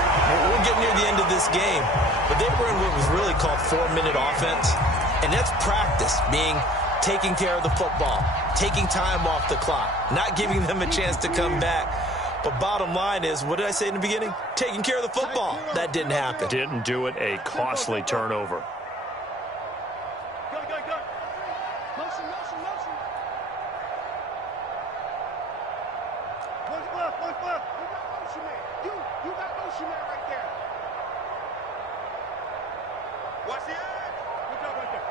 We're getting near the end of this game. But they were in what was really called 4-minute offense. And that's practice, being taking care of the football, taking time off the clock, not giving them a chance to come back. But bottom line is, what did I say in the beginning? Taking care of the football. That didn't happen. Didn't do it, a costly turnover. Go. Motion. One glove. You got motion man right there. Watch the edge. Good job right there.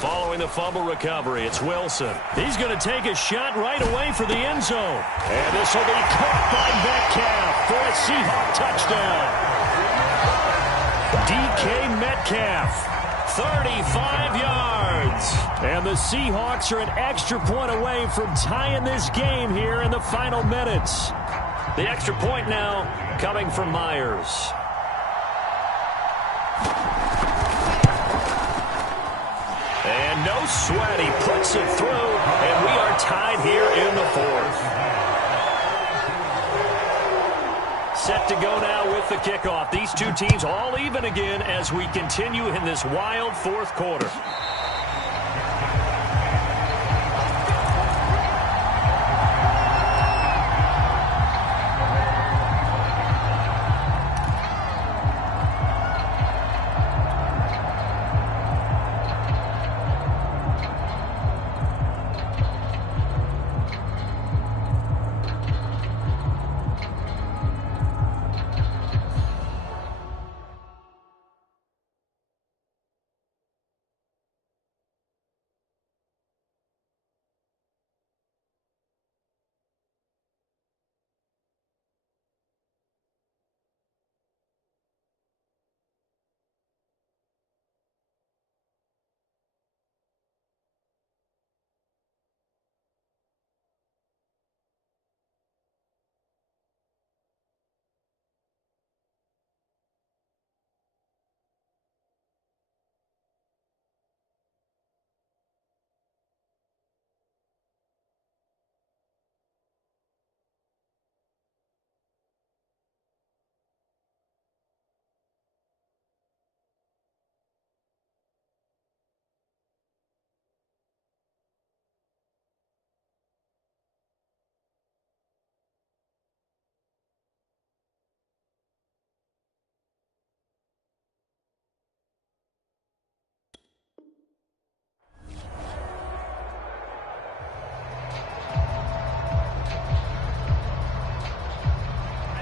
Following the fumble recovery, it's Wilson. He's going to take a shot right away for the end zone. And this will be caught by Metcalf for a Seahawk touchdown. DK Metcalf, 35 yards. And the Seahawks are an extra point away from tying this game here in the final minutes. The extra point now coming from Myers. And no sweat, he puts it through, and we are tied here in the 4th. Set to go now with the kickoff. These two teams all even again as we continue in this wild 4th quarter.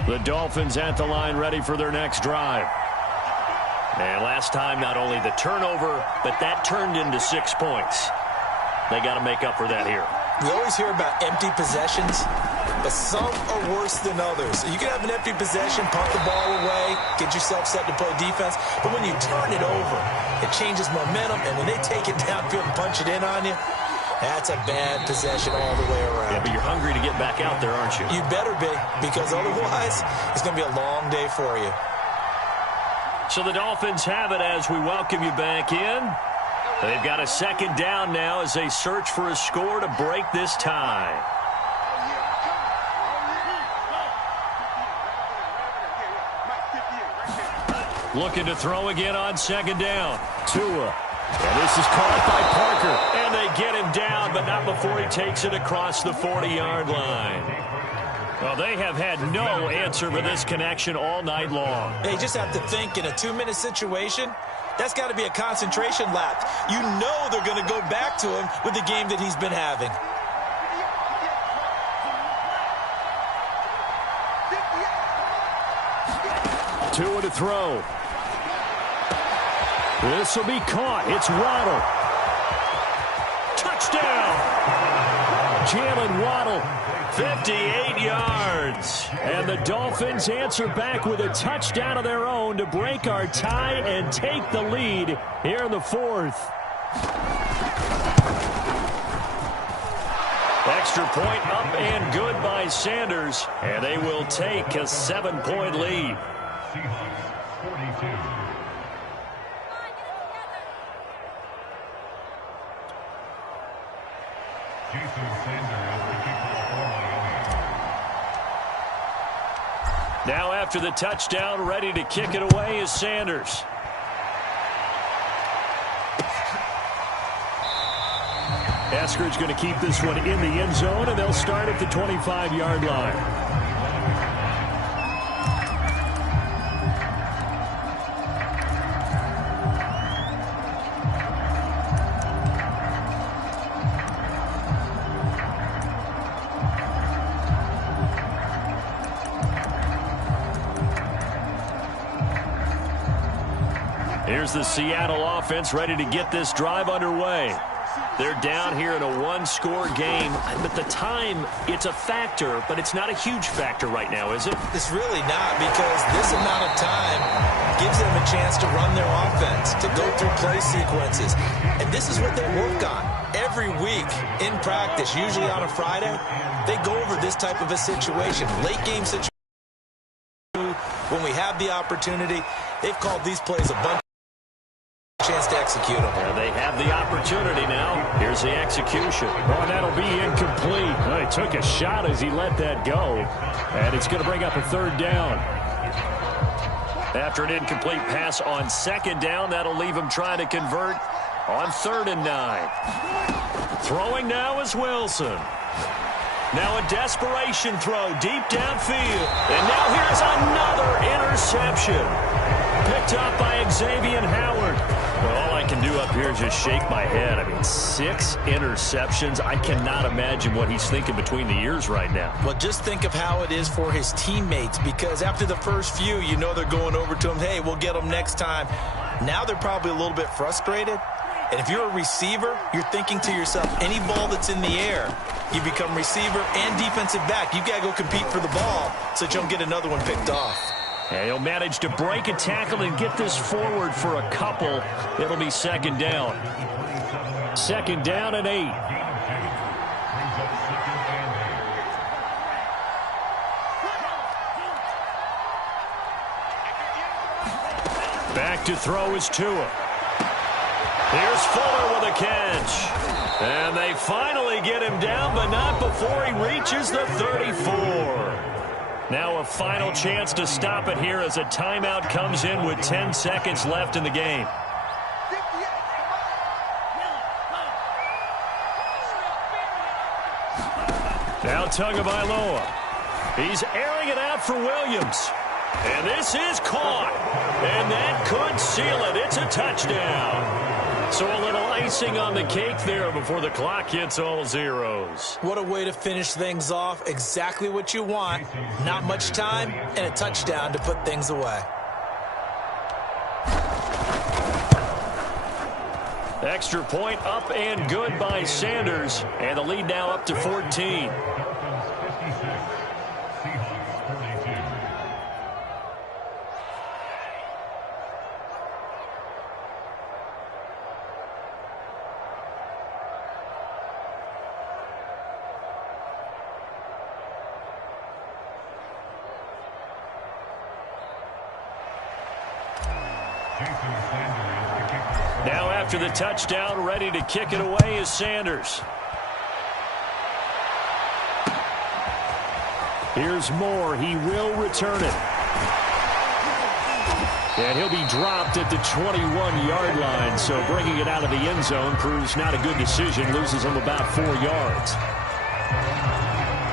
The Dolphins at the line ready for their next drive. And last time, not only the turnover, but that turned into 6 points. They got to make up for that here. We always hear about empty possessions. but some are worse than others. You can have an empty possession, punt the ball away, get yourself set to play defense, but when you turn it over, it changes momentum, and when they take it downfield and punch it in on you, that's a bad possession all the way around. Yeah, but you're hungry to get back out there, aren't you? You better be, because otherwise, it's going to be a long day for you. So the Dolphins have it as we welcome you back in. They've got a second down now as they search for a score to break this tie. Looking to throw again on second down. Tua. And this is caught by Parker. And they get him down, but not before he takes it across the 40-yard line. Well, they have had no answer for this connection all night long. They just have to think in a 2-minute situation, that's got to be a concentration lapse. You know they're going to go back to him with the game that he's been having. Tua to throw. This will be caught. It's Waddle. Touchdown! Jalen Waddle, 58 yards. And the Dolphins answer back with a touchdown of their own to break our tie and take the lead here in the fourth. Extra point up and good by Sanders. And they will take a 7-point lead. Now after the touchdown, ready to kick it away is Sanders. Eskridge going to keep this one in the end zone, and they'll start at the 25-yard line. Here's the Seattle offense ready to get this drive underway. They're down here in a one-score game, but the time, it's a factor, but it's not a huge factor right now, is it? It's really not, because this amount of time gives them a chance to run their offense, to go through play sequences. And this is what they work on every week in practice, usually on a Friday. They go over this type of a situation, late-game situation. When we have the opportunity, they've called these plays a bunch. Chance to execute them. Yeah, they have the opportunity now. Here's the execution. Oh, that'll be incomplete. Well, he took a shot as he let that go. And it's going to bring up a third down. After an incomplete pass on second down, that'll leave him trying to convert on 3rd and 9. Throwing now is Wilson. Now a desperation throw deep downfield. And now here's another interception. Picked up by Xavier Howard. Well, all I can do up here is just shake my head. I mean, 6 interceptions. I cannot imagine what he's thinking between the ears right now. Well, just think of how it is for his teammates, because after the first few, you know they're going over to him, hey, we'll get them next time. Now they're probably a little bit frustrated. And if you're a receiver, you're thinking to yourself, any ball that's in the air, you become receiver and defensive back. You've got to go compete for the ball so that you don't get another one picked off. And he'll manage to break a tackle and get this forward for a couple. It'll be second down. 2nd down and 8. Back to throw is Tua. Here's Fuller with a catch. And they finally get him down, but not before he reaches the 34. Now a final chance to stop it here as a timeout comes in with 10 seconds left in the game. Now Tagovailoa. He's airing it out for Williams. And this is caught. And that could seal it. It's a touchdown. So a little icing on the cake there before the clock hits all zeros. What a way to finish things off. Exactly what you want. Not much time and a touchdown to put things away. Extra point up and good by Sanders. And the lead now up to 14. after the touchdown. Ready to kick it away is Sanders. Here's Moore. He will return it. And he'll be dropped at the 21-yard line. So bringing it out of the end zone proves not a good decision. Loses him about 4 yards.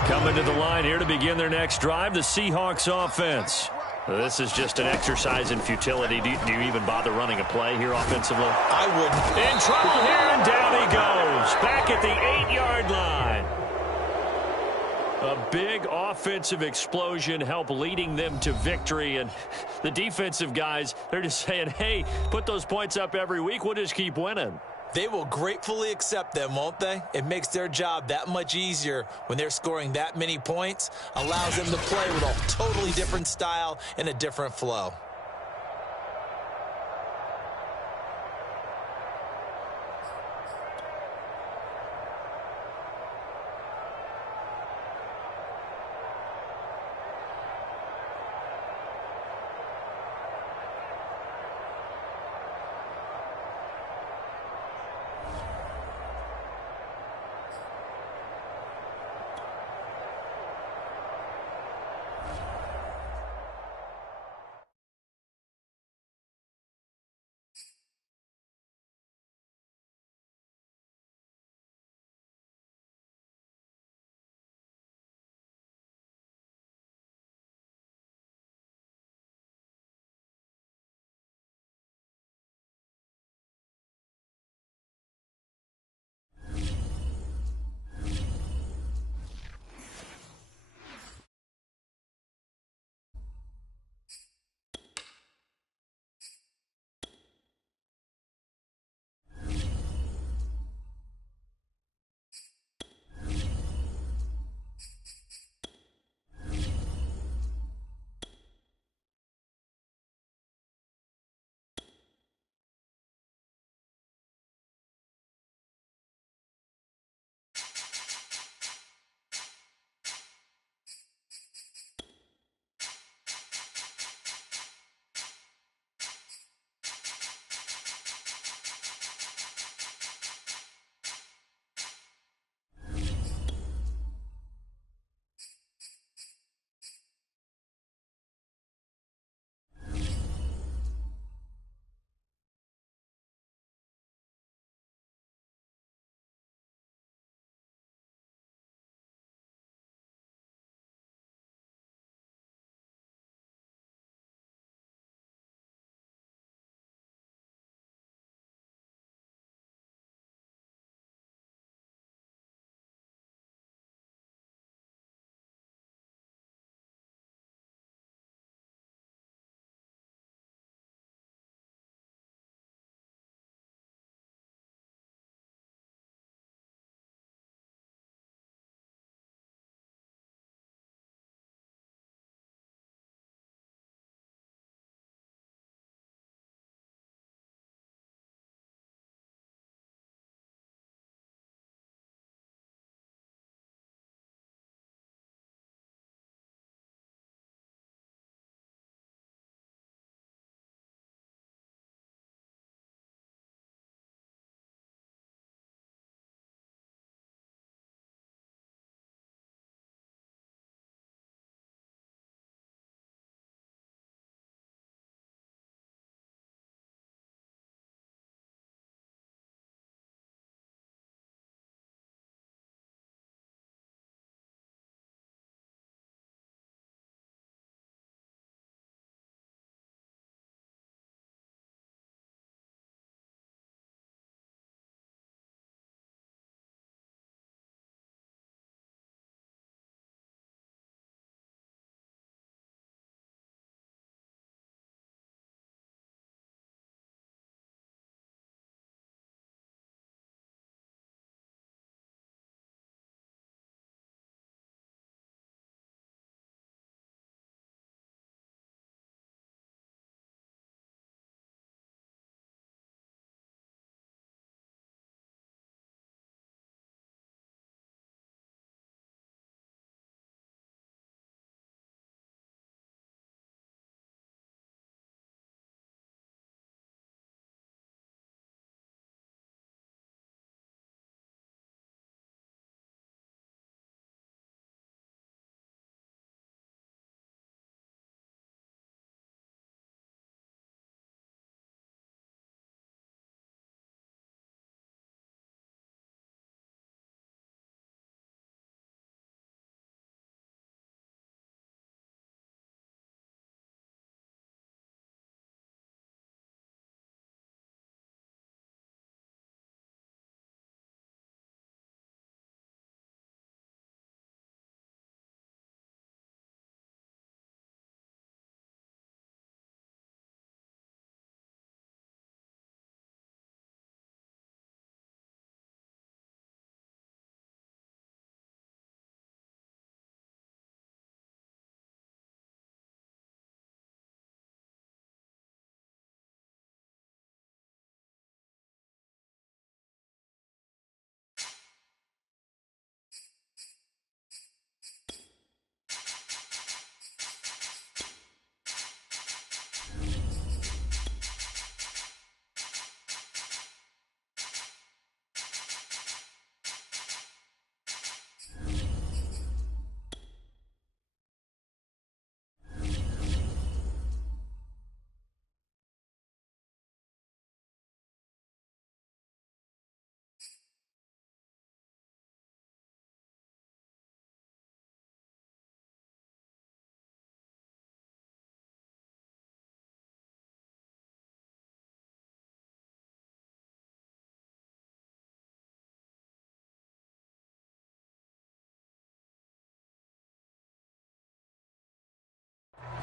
Coming to the line here to begin their next drive, the Seahawks offense. This is just an exercise in futility. Do you even bother running a play here offensively? I wouldn't. In trouble here, and down he goes. Back at the 8-yard line. A big offensive explosion helped leading them to victory. And the defensive guys, they're just saying, hey, put those points up every week. We'll just keep winning. They will gratefully accept them, won't they? It makes their job that much easier when they're scoring that many points. Allows them to play with a totally different style and a different flow.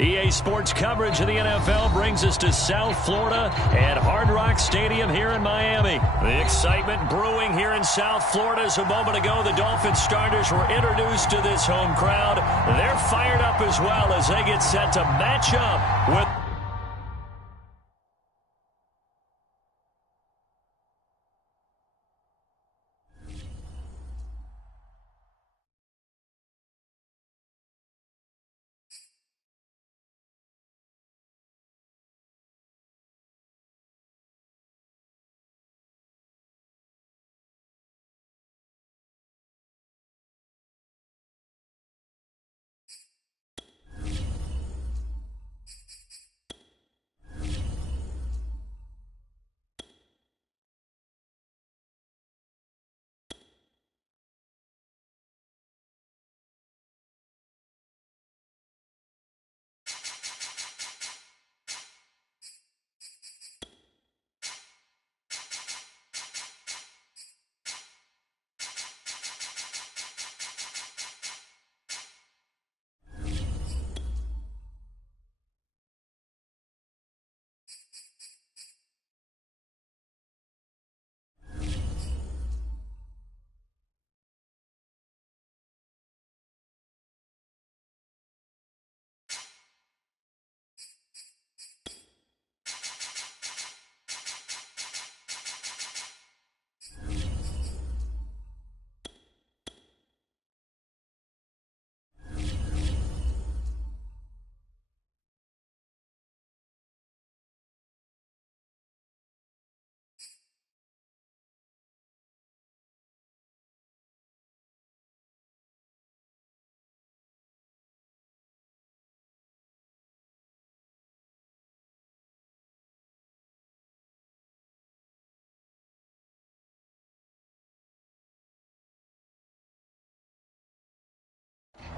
EA Sports coverage of the NFL brings us to South Florida and Hard Rock Stadium here in Miami. The excitement brewing here in South Florida as a moment ago the Dolphins starters were introduced to this home crowd. They're fired up as well as they get set to match up with...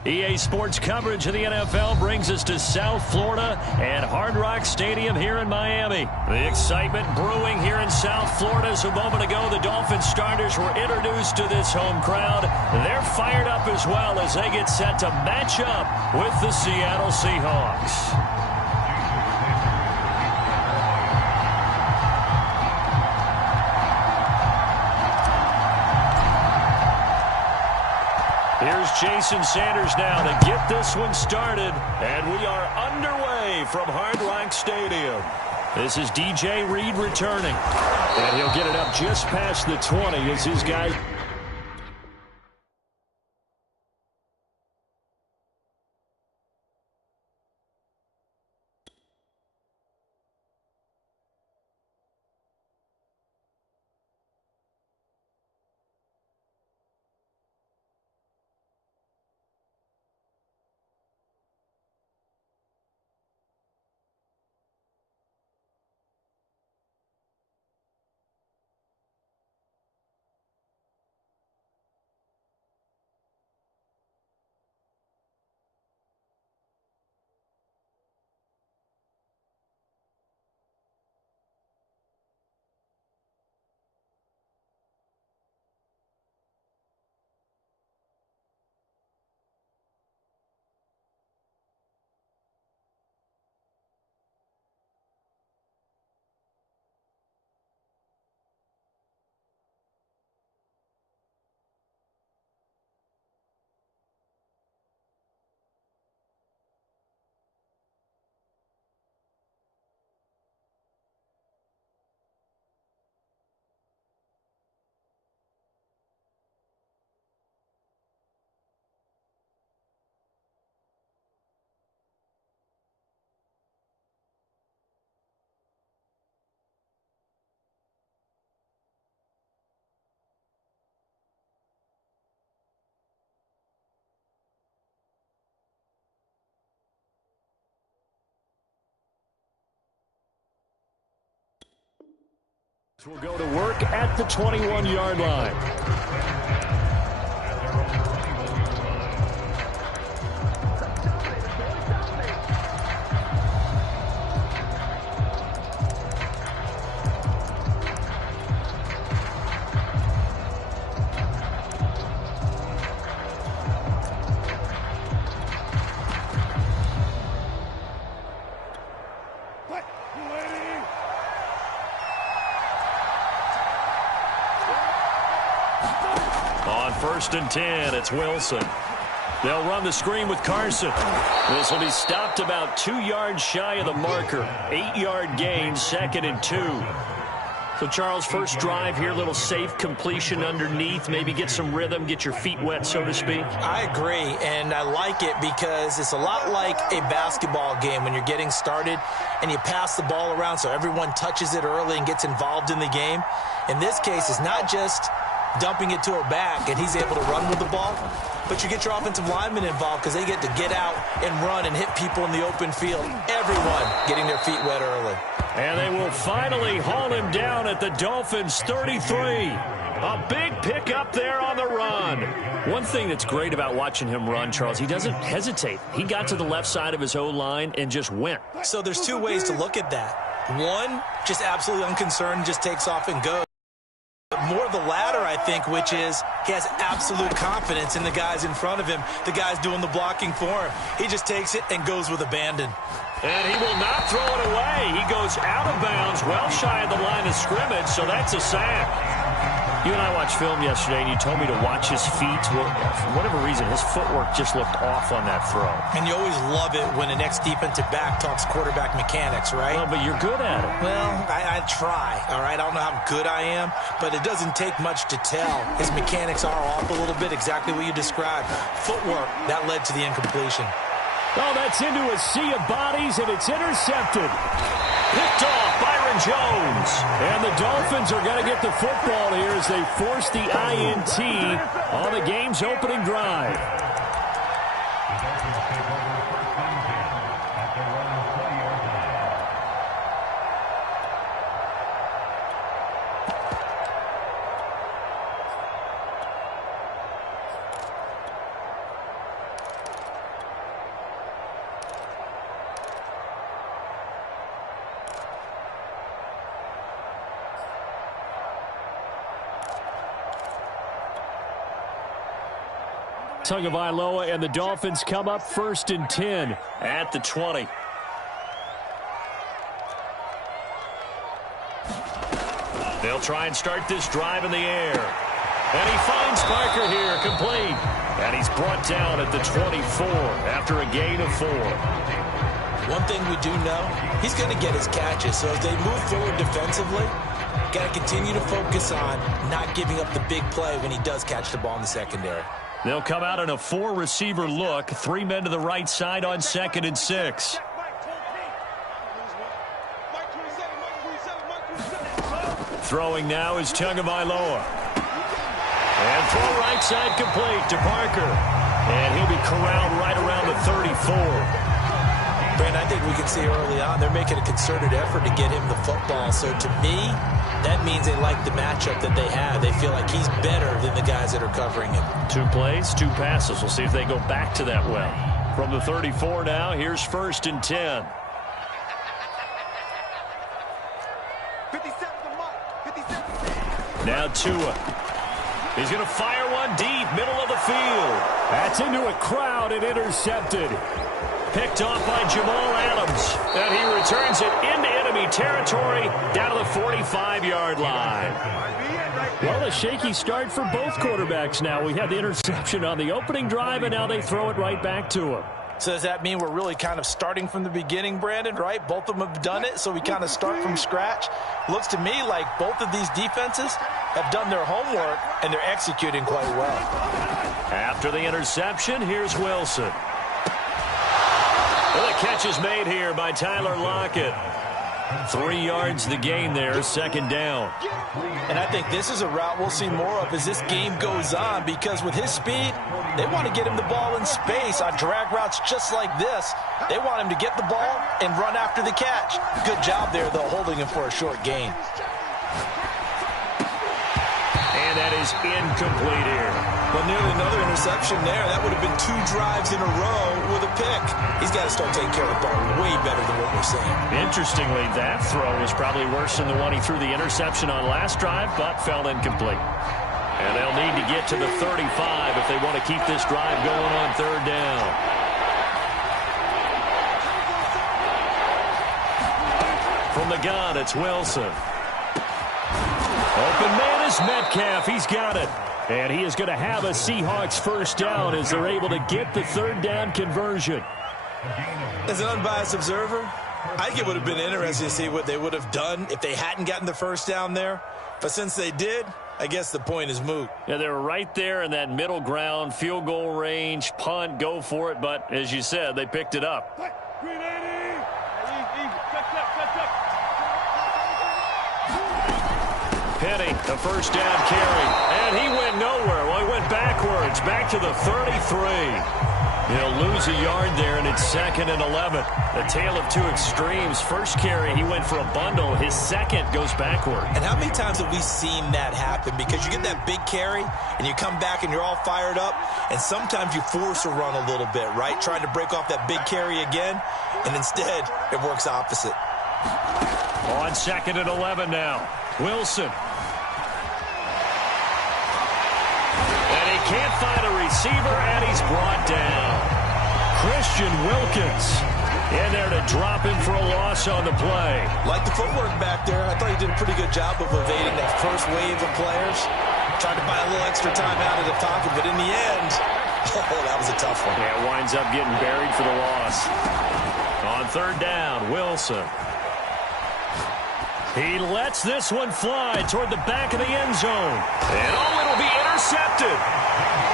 EA Sports coverage of the NFL brings us to South Florida and Hard Rock Stadium here in Miami. The excitement brewing here in South Florida as a moment ago the Dolphins starters were introduced to this home crowd. They're fired up as well as they get set to match up with the Seattle Seahawks. Here's Jason Sanders now to get this one started, and we are underway from Hard Rock Stadium. This is DJ Reed returning, and he'll get it up just past the 20 as his guy... Will go to work at the 21-yard line. 1st and 10. It's Wilson. They'll run the screen with Carson. This will be stopped about 2 yards shy of the marker. 8-yard gain, 2nd and 2. So, Charles, first drive here, little safe completion underneath. Maybe get some rhythm, get your feet wet, so to speak. I agree, and I like it because it's a lot like a basketball game when you're getting started and you pass the ball around so everyone touches it early and gets involved in the game. In this case, it's not just dumping it to a back and he's able to run with the ball, but you get your offensive linemen involved because they get to get out and run and hit people in the open field. Everyone getting their feet wet early. And they will finally haul him down at the Dolphins' 33. A big pickup there on the run. One thing that's great about watching him run, Charles, he doesn't hesitate. He got to the left side of his O-line and just went. So there's 2 ways to look at that. One, just absolutely unconcerned, just takes off and goes. More the latter, I think, which is he has absolute confidence in the guys in front of him, the guys doing the blocking for him. He just takes it and goes with abandon. And he will not throw it away. He goes out of bounds, well shy of the line of scrimmage, so that's a sack. You and I watched film yesterday, and you told me to watch his feet. Well, for whatever reason, his footwork just looked off on that throw. And you always love it when the next defensive back talks quarterback mechanics, right? Well, but you're good at it. Well, I try, all right? I don't know how good I am, but it doesn't take much to tell. His mechanics are off a little bit, exactly what you described. Footwork, that led to the incompletion. Oh, that's into a sea of bodies, and it's intercepted. Picked off, Byron Jones. And the Dolphins are going to get the football here as they force the INT on the game's opening drive. Tagovailoa and the Dolphins come up 1st and 10 at the 20. They'll try and start this drive in the air. And he finds Parker here, complete. And he's brought down at the 24 after a gain of 4. One thing we do know, he's going to get his catches. So as they move forward defensively, got to continue to focus on not giving up the big play when he does catch the ball in the secondary. They'll come out in a 4-receiver look. 3 men to the right side on 2nd and 6. Throwing now is Tagovailoa. And throw right side complete to Parker. And he'll be corralled right around the 34. Brandon, I think we can see early on they're making a concerted effort to get him the football. So to me, that means they like the matchup that they have. They feel like he's better than the guys that are covering him. 2 plays, 2 passes. We'll see if they go back to that well. From the 34 now, here's 1st and 10. 57. Now Tua. He's going to fire one deep, middle of the field. That's into a crowd and intercepted. Picked off by Jamal Adams. And he returns it into enemy territory down to the 45-yard line. Well, a shaky start for both quarterbacks now. We had the interception on the opening drive, and now they throw it right back to him. So does that mean we're really kind of starting from the beginning, Brandon, right? Both of them have done it, so we kind of start from scratch. Looks to me like both of these defenses have done their homework, and they're executing quite well. After the interception, here's Wilson. Well, the catch is made here by Tyler Lockett. 3 yards the gain there, 2nd down. And I think this is a route we'll see more of as this game goes on, because with his speed, they want to get him the ball in space on drag routes just like this. They want him to get the ball and run after the catch. Good job there, though, holding him for a short gain. And that is incomplete here. Well, nearly another interception there. That would have been 2 drives in a row with a pick. He's got to start taking care of the ball way better than what we're seeing. Interestingly, that throw was probably worse than the one he threw the interception on last drive, but fell incomplete. And they'll need to get to the 35 if they want to keep this drive going on 3rd down. From the gun, it's Wilson. Open man is Metcalf. He's got it. And he is going to have a Seahawks first down as they're able to get the third down conversion. As an unbiased observer, I think it would have been interesting to see what they would have done if they hadn't gotten the first down there. But since they did, I guess the point is moot. Yeah, they were right there in that middle ground, field goal range, punt, go for it. But as you said, they picked it up. Penny, the first down carry. And he went nowhere. Well, he went backwards, back to the 33. He'll lose a yard there, and it's 2nd and 11. The tale of two extremes. First carry, he went for a bundle. His second goes backward. And how many times have we seen that happen? Because you get that big carry, and you come back and you're all fired up, and sometimes you force a run a little bit, right? Trying to break off that big carry again, and instead it works opposite. On 2nd and 11 now. Wilson. And he can't find a receiver, and he's brought down. Christian Wilkins in there to drop him for a loss on the play. Like the footwork back there, I thought he did a pretty good job of evading that first wave of players. Tried to buy a little extra time out of the pocket, but in the end, that was a tough one. Yeah, it winds up getting buried for the loss. On 3rd down, Wilson. He lets this one fly toward the back of the end zone. And it'll be intercepted.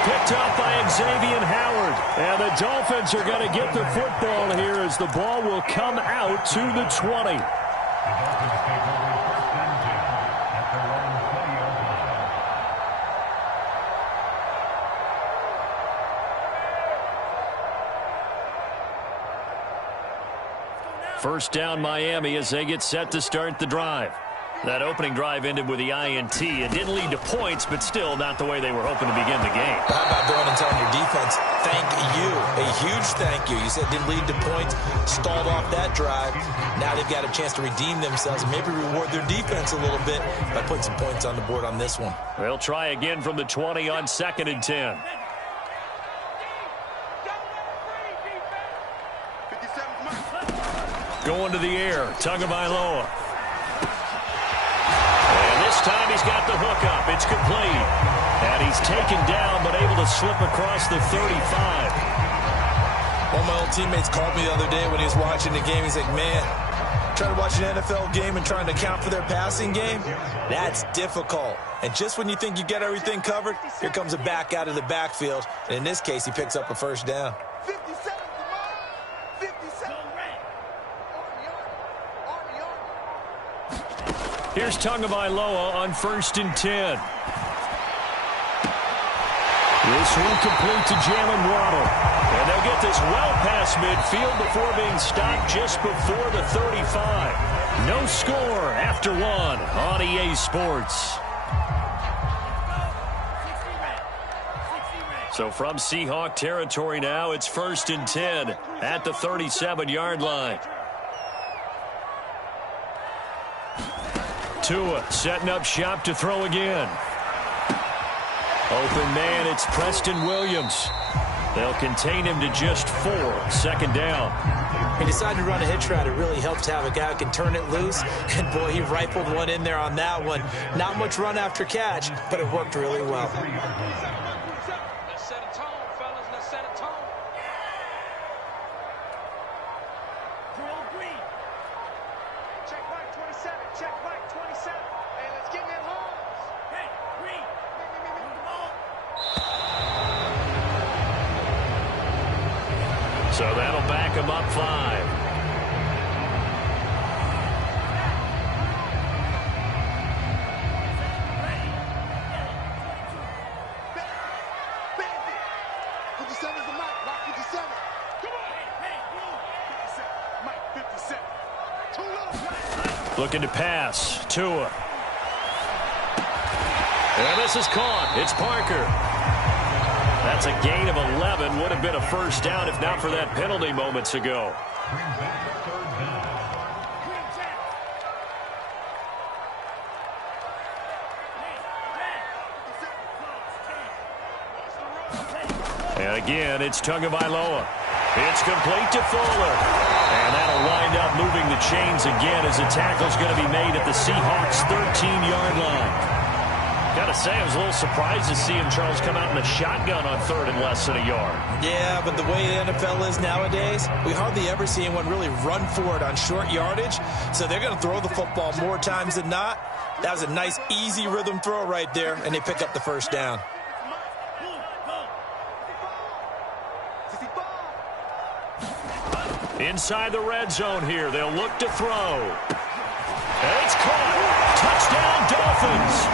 Picked up by Xavier Howard. And the Dolphins are going to get the football here as the ball will come out to the 20. First down Miami as they get set to start the drive. That opening drive ended with the INT. It didn't lead to points, but still not the way they were hoping to begin the game. How about going and telling your defense, thank you, a huge thank you. You said it didn't lead to points, stalled off that drive. Now they've got a chance to redeem themselves and maybe reward their defense a little bit by putting some points on the board on this one. They'll try again from the 20 on 2nd and 10. Going to the air, Tagovailoa. And this time he's got the hook up. It's complete. And he's taken down but able to slip across the 35. One of my old teammates called me the other day when he was watching the game. He's like, man, trying to watch an NFL game and trying to account for their passing game, that's difficult. And just when you think you get everything covered, here comes a back out of the backfield. And in this case, he picks up a first down. Here's Tagovailoa on 1st and 10. This one complete to Jalen Waddle. And they'll get this well past midfield before being stopped just before the 35. No score after one on EA Sports. So from Seahawk territory now, it's 1st and 10 at the 37-yard line. Tua setting up shop to throw again. Open man, it's Preston Williams. They'll contain him to just 4. 2nd down. He decided to run a hitch route. It really helps to have a guy who can turn it loose. And, boy, he rifled one in there on that one. Not much run after catch, but it worked really well. Let's set a tone, fellas. Let's set a tone. Drill green. Check right 27. Check right 27. Hey, let's get in home. Hey, green. So that'll back him up 5. Looking to pass. Tua. And this is caught. It's Parker. That's a gain of 11. Would have been a first down if not for that penalty moments ago. And again, it's Tagovailoa. It's complete to Fuller. And that'll wind up moving the chains again as a tackle's going to be made at the Seahawks' 13-yard line. Gotta say, I was a little surprised to see him, Charles, come out in a shotgun on 3rd and less than a yard. Yeah, but the way the NFL is nowadays, we hardly ever see anyone really run for it on short yardage. So they're going to throw the football more times than not. That was a nice, easy rhythm throw right there, and they pick up the first down. Inside the red zone here, they'll look to throw. And it's caught. Touchdown, Dolphins.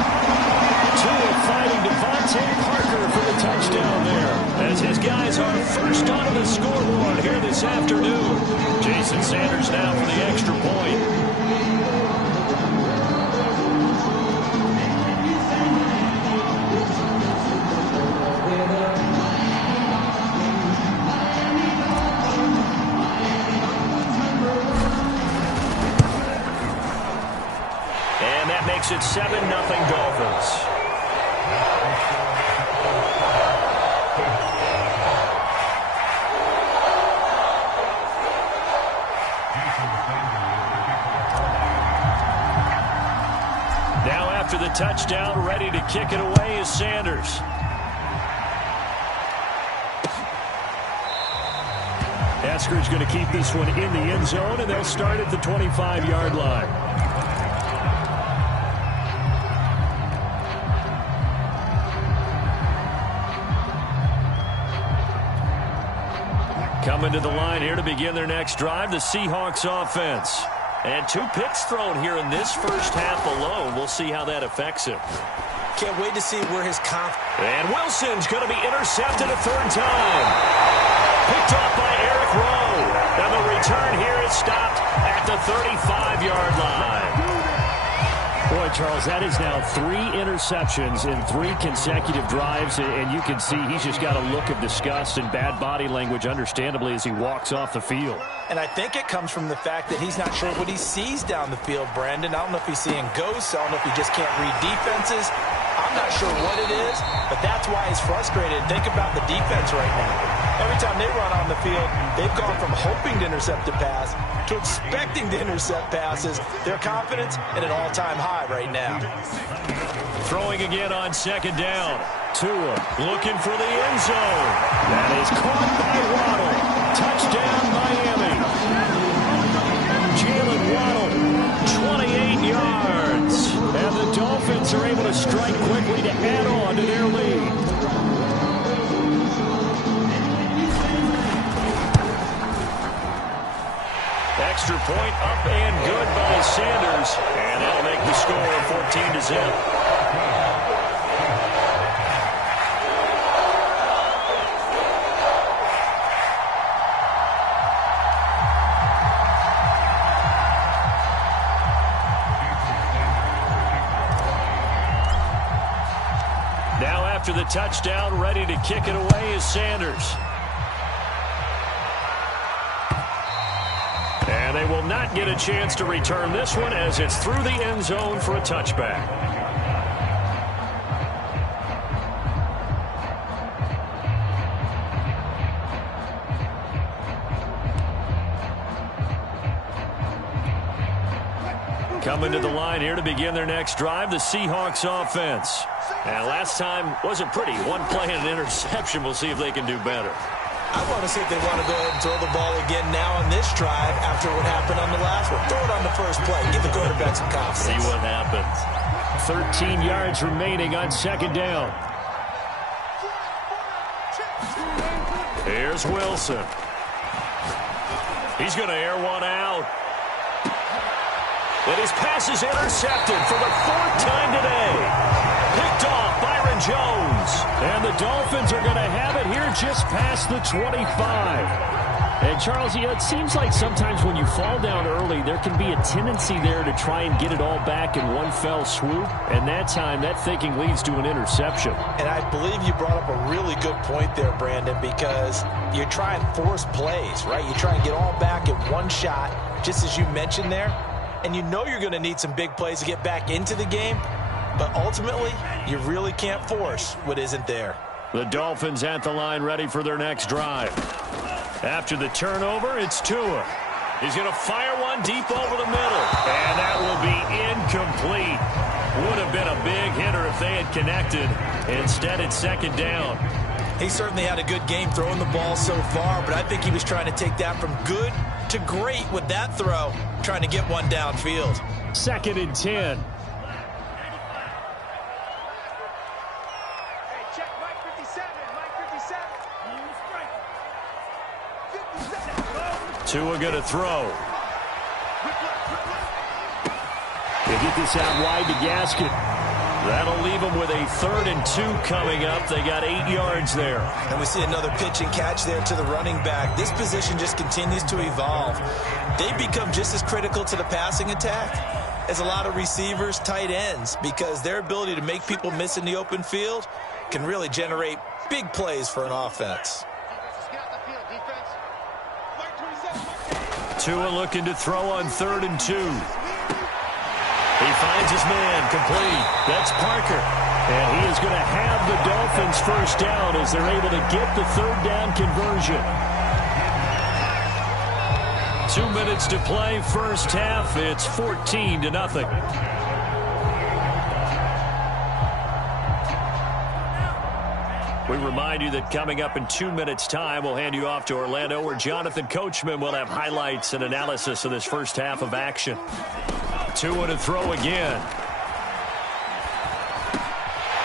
Tua fighting Devontae Parker for the touchdown there, as his guys are first onto the scoreboard here this afternoon. Jason Sanders now for the extra point. And that makes it 7-0 Dolphins. Now after the touchdown, ready to kick it away is Sanders. Eskridge going to keep this one in the end zone, and they'll start at the 25-yard line. Coming to the line here to begin their next drive, the Seahawks offense. And 2 picks thrown here in this first half alone. We'll see how that affects him. Can't wait to see where his And Wilson's going to be intercepted a 3rd time. Picked off by Eric Rowe. And the return here is stopped at the 35-yard line. Boy, Charles, that is now 3 interceptions in 3 consecutive drives, and you can see he's just got a look of disgust and bad body language, understandably, as he walks off the field. And I think it comes from the fact that he's not sure what he sees down the field, Brandon. I don't know if he's seeing ghosts. I don't know if he just can't read defenses. I'm not sure what it is, but that's why he's frustrated. Think about the defense right now. Every time they run on the field, they've gone from hoping to intercept a pass to expecting to intercept passes. Their confidence at an all-time high right now. Throwing again on 2nd down. Tua looking for the end zone. That is caught by Waddle. Touchdown, Miami. Jalen Waddle, 28 yards. And the Dolphins are able to strike quickly to add on to their lead. Extra point up and good by Sanders. And that'll make the score 14-0. Now after the touchdown, ready to kick it away is Sanders. And they will not get a chance to return this one as it's through the end zone for a touchback. Coming to the line here to begin their next drive, the Seahawks offense. And last time wasn't pretty. 1 play and an interception. We'll see if they can do better. I want to see if they want to go ahead and throw the ball again now on this drive after what happened on the last one. Throw it on the first play. Give the quarterback some confidence. See what happens. 13 yards remaining on 2nd down. Here's Wilson. He's going to air one out. And his pass is intercepted for the 4th time today. Picked off Byron Jones. And the Dolphins are going to have it here just past the 25. And, Charles, you know, it seems like sometimes when you fall down early, there can be a tendency there to try and get it all back in one fell swoop. And that time, that thinking leads to an interception. And I believe you brought up a really good point there, Brandon, because you try and force plays, right? You try and get all back in one shot, just as you mentioned there. And you know you're going to need some big plays to get back into the game. But ultimately, you really can't force what isn't there. The Dolphins at the line ready for their next drive. After the turnover, it's Tua. He's going to fire one deep over the middle. And that will be incomplete. Would have been a big hitter if they had connected. Instead, it's second down. He certainly had a good game throwing the ball so far, but I think he was trying to take that from good to great with that throw, trying to get one downfield. Second and 10. Tua going to throw. They get this out wide to Gaskin. That'll leave them with a 3rd and 2 coming up. They got 8 yards there. And we see another pitch and catch there to the running back. This position just continues to evolve. They become just as critical to the passing attack as a lot of receivers, tight ends, because their ability to make people miss in the open field can really generate big plays for an offense. Tua looking to throw on 3rd and 2. He finds his man, complete. That's Parker. And he is going to have the Dolphins first down as they're able to get the 3rd down conversion. 2 minutes to play, first half. It's 14-0. We remind you that coming up in 2 minutes' time, we'll hand you off to Orlando, where Jonathan Coachman will have highlights and analysis of this first half of action. Tua to throw again.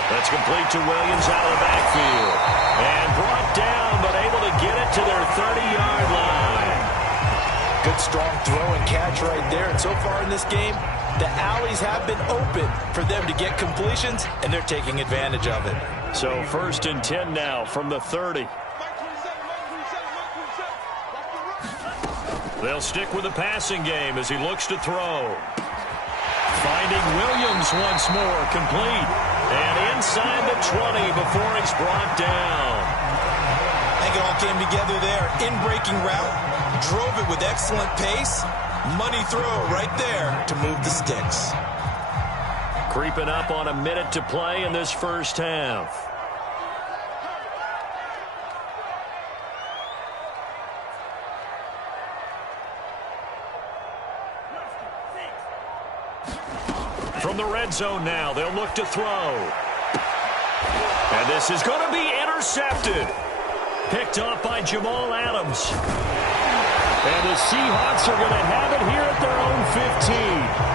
That's complete to Williams out of the backfield. And brought down, but able to get it to their 30-yard line. Good strong throw and catch right there. And so far in this game, the alleys have been open for them to get completions, and they're taking advantage of it. So 1st and 10 now from the 30. They'll stick with the passing game as he looks to throw. Finding Williams once more, complete. And inside the 20 before it's brought down. I think it all came together there. In-breaking route, drove it with excellent pace. Money throw right there to move the sticks. Creeping up on a minute to play in this first half. From the red zone now, they'll look to throw. And this is going to be intercepted. Picked off by Jamal Adams. And the Seahawks are going to have it here at their own 15.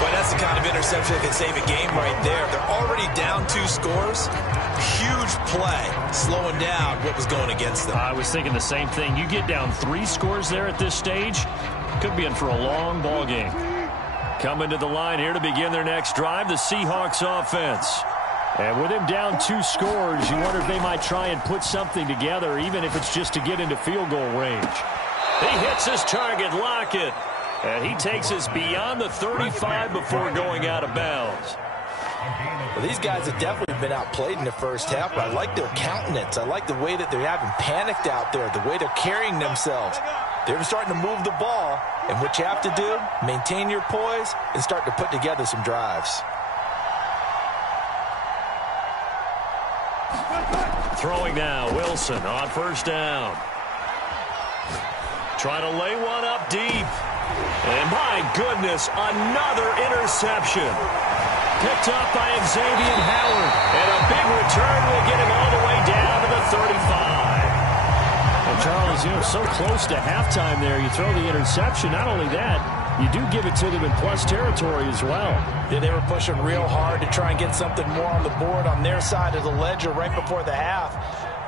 But that's the kind of interception that can save a game right there. They're already down 2 scores. Huge play, slowing down what was going against them. I was thinking the same thing. You get down 3 scores there at this stage, could be in for a long ball game. Coming to the line here to begin their next drive, the Seahawks offense. And with him down 2 scores, you wonder if they might try and put something together, even if it's just to get into field goal range. He hits his target, Lockett. And he takes us beyond the 35 before going out of bounds. Well, these guys have definitely been outplayed in the first half, but I like their countenance. I like the way that they're having panicked out there, the way they're carrying themselves. They're starting to move the ball, and what you have to do, maintain your poise and start to put together some drives. Throwing now, Wilson on first down. Trying to lay one up deep. And my goodness, another interception. Picked up by Xavier Howard. And a big return will get him all the way down to the 35. Well, Charles, so close to halftime there. You throw the interception. Not only that, you do give it to them in plus territory as well. Yeah, they were pushing real hard to try and get something more on the board on their side of the ledger right before the half.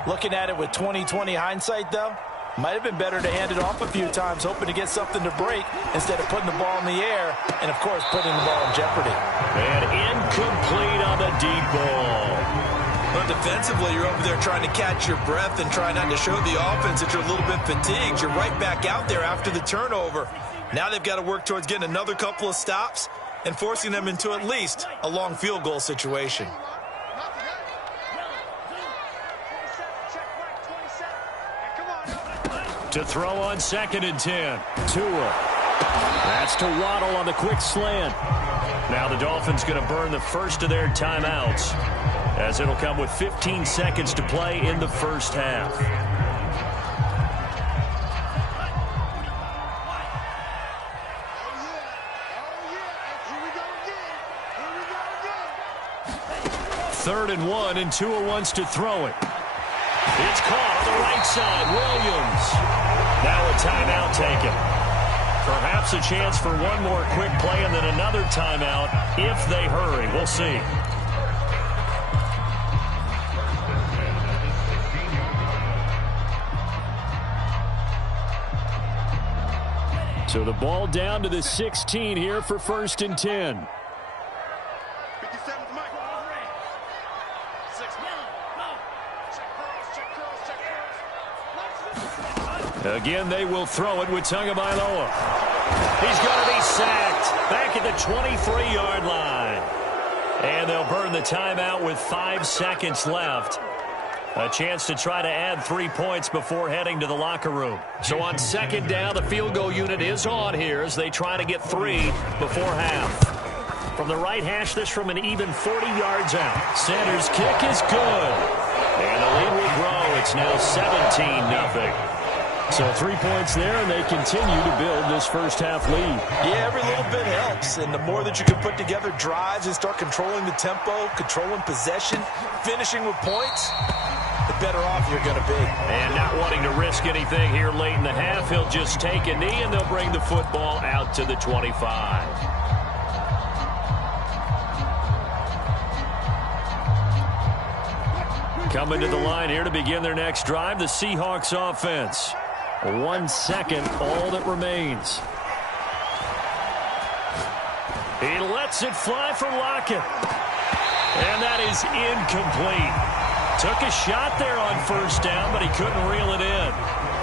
Looking at it with 20/20 hindsight, though, might have been better to hand it off a few times, hoping to get something to break instead of putting the ball in the air and, of course, putting the ball in jeopardy. And incomplete on the deep ball. But defensively, you're over there trying to catch your breath and try not to show the offense that you're a little bit fatigued. You're right back out there after the turnover. Now they've got to work towards getting another couple of stops and forcing them into at least a long field goal situation. To throw on 2nd and 10. Tua. That's to Waddle on the quick slant. Now the Dolphins going to burn the first of their timeouts, as it'll come with 15 seconds to play in the first half. 3rd and 1, and Tua wants to throw it. It's caught on the right side. Williams. Now a timeout taken. Perhaps a chance for one more quick play and then another timeout if they hurry. We'll see. So the ball down to the 16 here for 1st and 10. 57's Mike. Again, they will throw it with Tagovailoa. He's going to be sacked back at the 23-yard line. And they'll burn the timeout with 5 seconds left. A chance to try to add 3 points before heading to the locker room. So on 2nd down, the field goal unit is on here as they try to get 3 before half. From the right hash, this from an even 40 yards out. Sanders' kick is good. And the lead will grow. It's now 17-0. So 3 points there, and they continue to build this first half lead. Yeah, every little bit helps. And the more that you can put together drives and start controlling the tempo, controlling possession, finishing with points, the better off you're going to be. And not wanting to risk anything here late in the half, he'll just take a knee, and they'll bring the football out to the 25. Coming to the line here to begin their next drive, the Seahawks offense. 1 second, all that remains. He lets it fly for Lockett. And that is incomplete. Took a shot there on 1st down, but he couldn't reel it in.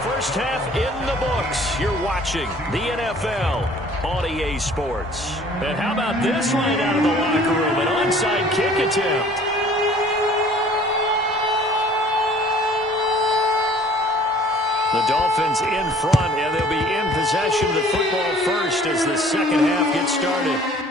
First half in the books. You're watching the NFL on EA Sports. And how about this right out of the locker room? An onside kick attempt. The Dolphins in front, and they'll be in possession of the football first as the second half gets started.